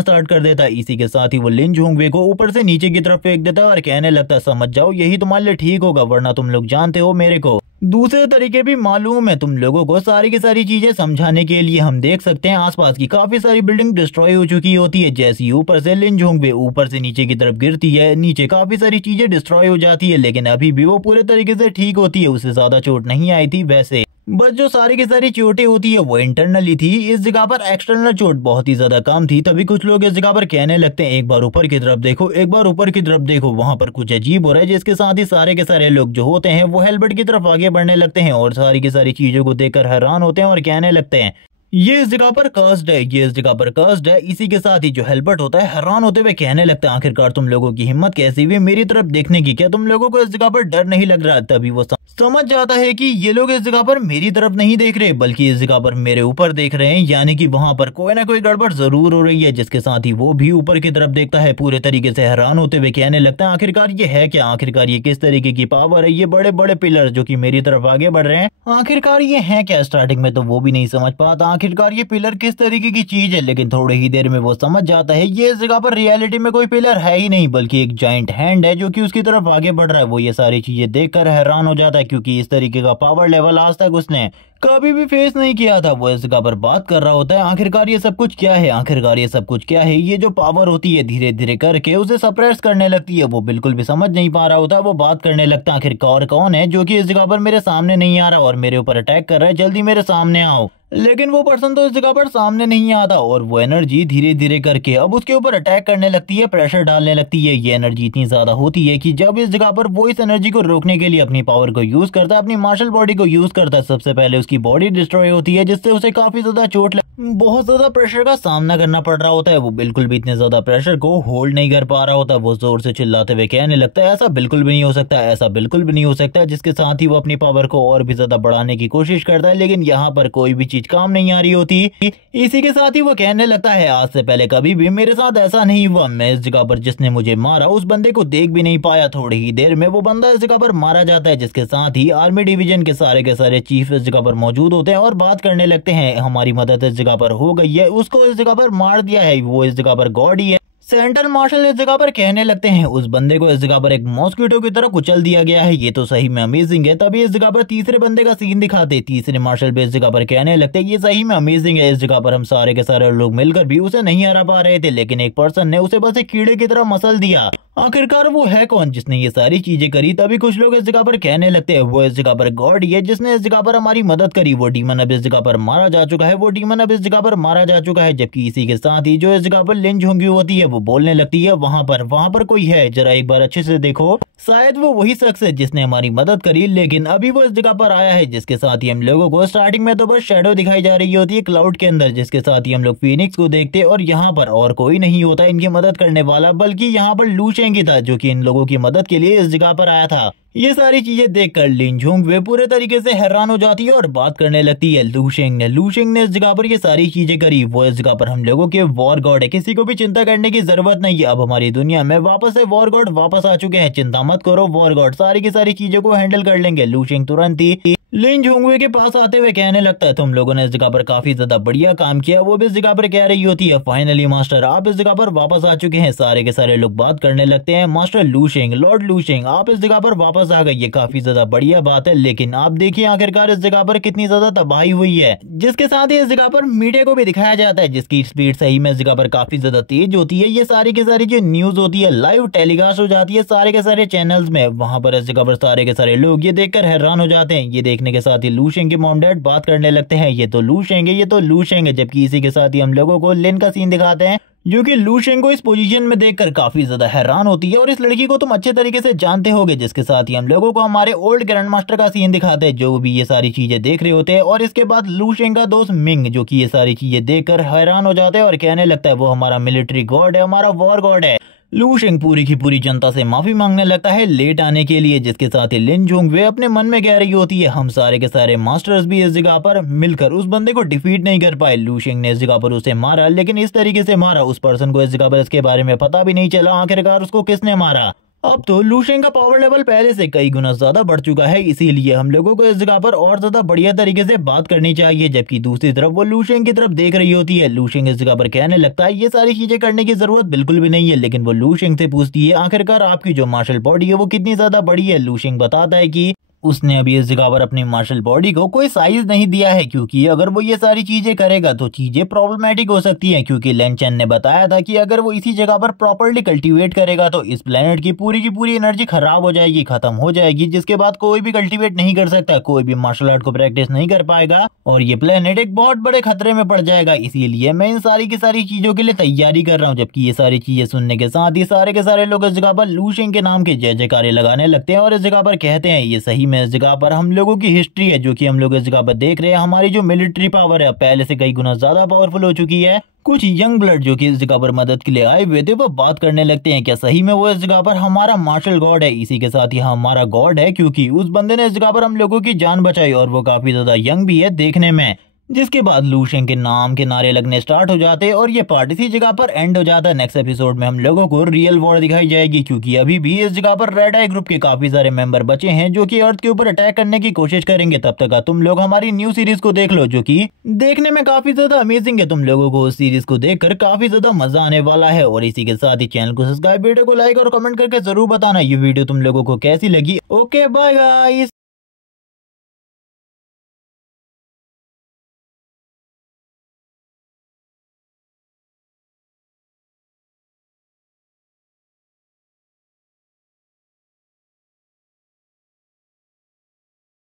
स्टार्ट कर देता है। इसी के साथ ही वो लिन झुंगवे को ऊपर से नीचे की तरफ फेंक देता है और कहने लगता है, समझ जाओ यही तुम्हारे लिए ठीक होगा, वरना तुम लोग जानते हो मेरे को दूसरे तरीके भी मालूम है। तुम लोगों को सारी की सारी चीजें समझाने के लिए हम देख सकते हैं आसपास की काफी सारी बिल्डिंग डिस्ट्रॉय हो चुकी होती है। जैसी ऊपर से लिन झुंगवे ऊपर से नीचे की तरफ गिरती है, नीचे काफी सारी चीजें डिस्ट्रॉय हो जाती है, लेकिन अभी भी वो पूरे तरीके से ठीक होती है, उसे ज्यादा चोट नहीं आई थी। वैसे बस जो सारी की सारी चोटें होती है वो इंटरनली थी, इस जगह पर एक्सटर्नल चोट बहुत ही ज्यादा कम थी। तभी कुछ लोग इस जगह पर कहने लगते हैं, एक बार ऊपर की तरफ देखो, एक बार ऊपर की तरफ देखो, वहां पर कुछ अजीब हो रहा है। जिसके साथ ही सारे के सारे लोग जो होते हैं वो हेल्बर्ट की तरफ आगे बढ़ने लगते हैं और सारी की सारी चीजों को देखकर हैरान होते हैं और कहने लगते हैं, ये इस जगह पर कर्स्ड है, ये इस जगह पर कर्स्ड है। इसी के साथ ही जो हेल्बर्ट होता है हैरान होते हुए कहने लगता है, आखिरकार तुम लोगों की हिम्मत कैसी हुई मेरी तरफ देखने की? क्या तुम लोगों को इस जगह पर डर नहीं लग रहा? तभी वो समझ जाता है कि ये लोग इस जगह पर मेरी तरफ नहीं देख रहे बल्कि इस जगह पर मेरे ऊपर देख रहे हैं, यानी कि वहां पर कोई ना कोई गड़बड़ जरूर हो रही है। जिसके साथ ही वो भी ऊपर की तरफ देखता है, पूरे तरीके से हैरान होते हुए कहने लगता है, आखिरकार ये है क्या? आखिरकार ये किस तरीके की पावर है? ये बड़े बड़े पिलर जो कि मेरी तरफ आगे बढ़ रहे हैं, आखिरकार ये है क्या? स्टार्टिंग में तो वो भी नहीं समझ पाता आखिरकार ये पिलर किस तरीके की चीज है, लेकिन थोड़ी ही देर में वो समझ जाता है ये इस जगह पर रियलिटी में कोई पिलर है ही नहीं बल्कि एक जाइंट हैंड है जो कि उसकी तरफ आगे बढ़ रहा है। वो ये सारी चीजें देखकर हैरान हो जाता है क्योंकि इस तरीके का पावर लेवल आज तक उसने कभी भी फेस नहीं किया था। वो इस जगह पर बात कर रहा होता है, आखिरकार ये सब कुछ क्या है? आखिरकार ये सब कुछ क्या है? ये जो पावर होती है धीरे धीरे करके उसे सप्रेस करने लगती है। वो बिल्कुल भी समझ नहीं पा रहा होता है। वो बात करने लगता है, आखिरकार कौन है जो कि इस जगह पर मेरे सामने नहीं आ रहा और मेरे ऊपर अटैक कर रहा है, जल्दी मेरे सामने आओ। लेकिन वो पर्सन तो इस जगह पर सामने नहीं आता और वो एनर्जी धीरे धीरे करके अब उसके ऊपर अटैक करने लगती है, प्रेशर डालने लगती है। ये एनर्जी इतनी ज्यादा होती है कि जब इस जगह पर वो इस एनर्जी को रोकने के लिए अपनी पावर को यूज करता है, अपनी मार्शल बॉडी को यूज करता है, सबसे पहले उसकी बॉडी डिस्ट्रॉय होती है जिससे उसे काफी ज्यादा चोट बहुत ज्यादा प्रेशर का सामना करना पड़ रहा होता है। वो बिल्कुल भी इतने ज्यादा प्रेशर को होल्ड नहीं कर पा रहा होता। वो जोर से चिल्लाते हुए कहने लगता है, ऐसा बिल्कुल भी नहीं हो सकता, ऐसा बिल्कुल भी नहीं हो सकता। जिसके साथ ही वो अपनी पावर को और भी ज्यादा बढ़ाने की कोशिश करता है, लेकिन यहाँ पर कोई भी चीज काम नहीं आ रही होती। इसी के साथ ही वो कहने लगता है आज से पहले कभी भी मेरे साथ ऐसा नहीं हुआ। मैं इस जगह पर जिसने मुझे मारा उस बंदे को देख भी नहीं पाया। थोड़ी ही देर में वो बंदा इस जगह पर मारा जाता है, जिसके साथ ही आर्मी डिवीजन के सारे चीफ इस जगह पर मौजूद होते हैं और बात करने लगते हैं हमारी मदद इस जगह पर हो गई है, उसको इस जगह पर मार दिया है, वो इस जगह पर गॉड ही है। सेंट्रल मार्शल इस जगह पर कहने लगते हैं उस बंदे को इस जगह पर एक मॉस्किटो की तरह कुचल दिया गया है, ये तो सही में अमेजिंग है। तभी इस जगह पर तीसरे बंदे का सीन दिखाते, तीसरे मार्शल भी इस जगह पर कहने लगते ये सही में अमेजिंग है। इस जगह पर हम सारे के सारे लोग मिलकर भी उसे नहीं हरा पा रहे थे, लेकिन एक पर्सन ने उसे बस एक कीड़े की तरह मसल दिया। आखिरकार वो है कौन जिसने ये सारी चीजें करी? तभी कुछ लोग इस जगह पर कहने लगते हैं वो इस जगह पर गॉड ही है जिसने इस जगह पर हमारी मदद करी। वो डीमन अब इस जगह पर मारा जा चुका है, वो डीमन अब इस जगह पर मारा जा चुका है। जबकि इसी के साथ ही जो इस जगह पर लिन झोंगी होती है वो बोलने लगती है वहां पर कोई है, जरा एक बार अच्छे से देखो, शायद वो वही शख्स है जिसने हमारी मदद करी, लेकिन अभी वो इस जगह पर आया है। जिसके साथ ही हम लोगों को स्टार्टिंग में तो बस शैडो दिखाई जा रही होती है क्लाउड के अंदर, जिसके साथ ही हम लोग फीनिक्स को देखते हैं और यहाँ पर और कोई नहीं होता इनकी मदद करने वाला, बल्कि यहाँ पर लू शेंग था जो कि इन लोगों की मदद के लिए इस जगह पर आया था। ये सारी चीजें देखकर लिन झोंगवे पूरे तरीके से हैरान हो जाती है और बात करने लगती है लू शेंग ने इस जगह पर ये सारी चीजें करी, वो इस जगह पर हम लोगों के वॉर गॉड है, किसी को भी चिंता करने की जरूरत नहीं है। अब हमारी दुनिया में वापस से वॉर गॉड वापस आ चुके हैं, चिंता मत करो, वॉर गॉड सारी की सारी चीजों को हैंडल कर लेंगे। लू शेंग तुरंत ही लिन झोंगवे के पास आते हुए कहने लगता है तुम लोगों ने इस जगह पर काफी ज्यादा बढ़िया काम किया। वो भी इस जगह पर कह रही होती है फाइनली मास्टर आप इस जगह पर वापस आ चुके हैं। सारे के सारे लोग बात करने लगते हैं मास्टर लू शेंग, लॉर्ड लू शेंग आप इस जगह पर वापस आ गए, ये काफी ज्यादा बढ़िया बात है, लेकिन आप देखिए आखिरकार इस जगह पर कितनी ज्यादा तबाही हुई है। जिसके साथ ही इस जगह पर मीडिया को भी दिखाया जाता है जिसकी स्पीड सही में इस जगह पर काफी ज्यादा तेज होती है। ये सारी की सारी जो न्यूज होती है लाइव टेलीकास्ट हो जाती है सारे के सारे चैनल्स में। वहां पर इस जगह पर सारे के सारे लोग ये देखकर हैरान हो जाते हैं। ये देखने के साथ ही लू शेंग के मॉम डैड बात करने लगते हैं ये तो लू शेंग है, ये तो लू शेंग है। जबकि इसी के साथ ही हम लोगों को लिन का सीन दिखाते हैं जो कि लू शेंग को इस पोजीशन में देखकर काफी ज्यादा हैरान होती है और इस लड़की को तुम अच्छे तरीके से जानते होगे। जिसके साथ ही हम लोगों को हमारे ओल्ड ग्रैंड मास्टर का सीन दिखाते हैं जो भी ये सारी चीजें देख रहे होते हैं। और इसके बाद लू शेंग का दोस्त मिंग जो कि ये सारी चीजें देखकर हैरान हो जाते हैं और कहने लगता है वो हमारा मिलिट्री गॉड है, हमारा वॉर गॉड है। लू शेंग पूरी की पूरी जनता से माफी मांगने लगता है लेट आने के लिए। जिसके साथ ही लिन झोंगवे अपने मन में कह रही होती है हम सारे के सारे मास्टर्स भी इस जगह पर मिलकर उस बंदे को डिफीट नहीं कर पाए। लू शेंग ने इस जगह पर उसे मारा, लेकिन इस तरीके से मारा उस पर्सन को इस जगह पर इसके बारे में पता भी नहीं चला आखिरकार उसको किसने मारा। अब तो लू शेंग का पावर लेवल पहले से कई गुना ज्यादा बढ़ चुका है, इसीलिए हम लोगों को इस जगह पर और ज्यादा बढ़िया तरीके से बात करनी चाहिए। जबकि दूसरी तरफ वो लू शेंग की तरफ देख रही होती है। लू शेंग इस जगह पर कहने लगता है ये सारी चीजें करने की जरूरत बिल्कुल भी नहीं है, लेकिन वो लू शेंग से पूछती है आखिरकार आपकी जो मार्शल बॉडी है वो कितनी ज्यादा बड़ी है। लू शेंग बताता है कि उसने अभी इस जगह पर अपनी मार्शल बॉडी को कोई साइज नहीं दिया है, क्योंकि अगर वो ये सारी चीजें करेगा तो चीजें प्रॉब्लमेटिक हो सकती हैं। क्योंकि लेन चेन ने बताया था कि अगर वो इसी जगह पर प्रॉपर्ली कल्टीवेट करेगा तो इस प्लेनेट की पूरी एनर्जी खराब हो जाएगी, खत्म हो जाएगी, जिसके बाद कोई भी कल्टीवेट नहीं कर सकता, कोई भी मार्शल आर्ट को प्रैक्टिस नहीं कर पाएगा और ये प्लेनेट एक बहुत बड़े खतरे में पड़ जाएगा। इसीलिए मैं इन सारी की सारी चीजों के लिए तैयारी कर रहा हूँ। जबकि ये सारी चीजें सुनने के साथ ही सारे के सारे लोग इस जगह पर लू शेंग के नाम के जय जयकारे लगाने लगते हैं और इस जगह पर कहते हैं ये सही में इस जगह पर हम लोगों की हिस्ट्री है जो कि हम लोग इस जगह पर देख रहे हैं। हमारी जो मिलिट्री पावर है पहले से कई गुना ज्यादा पावरफुल हो चुकी है। कुछ यंग ब्लड जो कि इस जगह पर मदद के लिए आए हुए थे वो बात करने लगते हैं क्या सही में वो इस जगह पर हमारा मार्शल गॉड है। इसी के साथ ही हमारा गॉड है क्योंकि उस बंदे ने इस जगह पर हम लोगों की जान बचाई और वो काफी ज्यादा यंग भी है देखने में। जिसके बाद लू शेंग के नाम के नारे लगने स्टार्ट हो जाते हैं और ये पार्ट इसी जगह पर एंड हो जाता है। नेक्स्ट एपिसोड में हम लोगों को रियल वॉर दिखाई जाएगी क्योंकि अभी भी इस जगह पर रेड आई ग्रुप के काफी सारे मेंबर बचे हैं जो कि अर्थ के ऊपर अटैक करने की कोशिश करेंगे। तब तक तुम लोग हमारी न्यू सीरीज को देख लो जो कि देखने में काफी ज्यादा अमेजिंग है। तुम लोगों को उस सीरीज को देखकर काफी ज्यादा मजा आने वाला है। और इसी के साथ ही चैनल को सब्सक्राइब, वीडियो को लाइक और कमेंट करके जरूर बताना ये वीडियो तुम लोगों को कैसी लगी। Okay bye guys.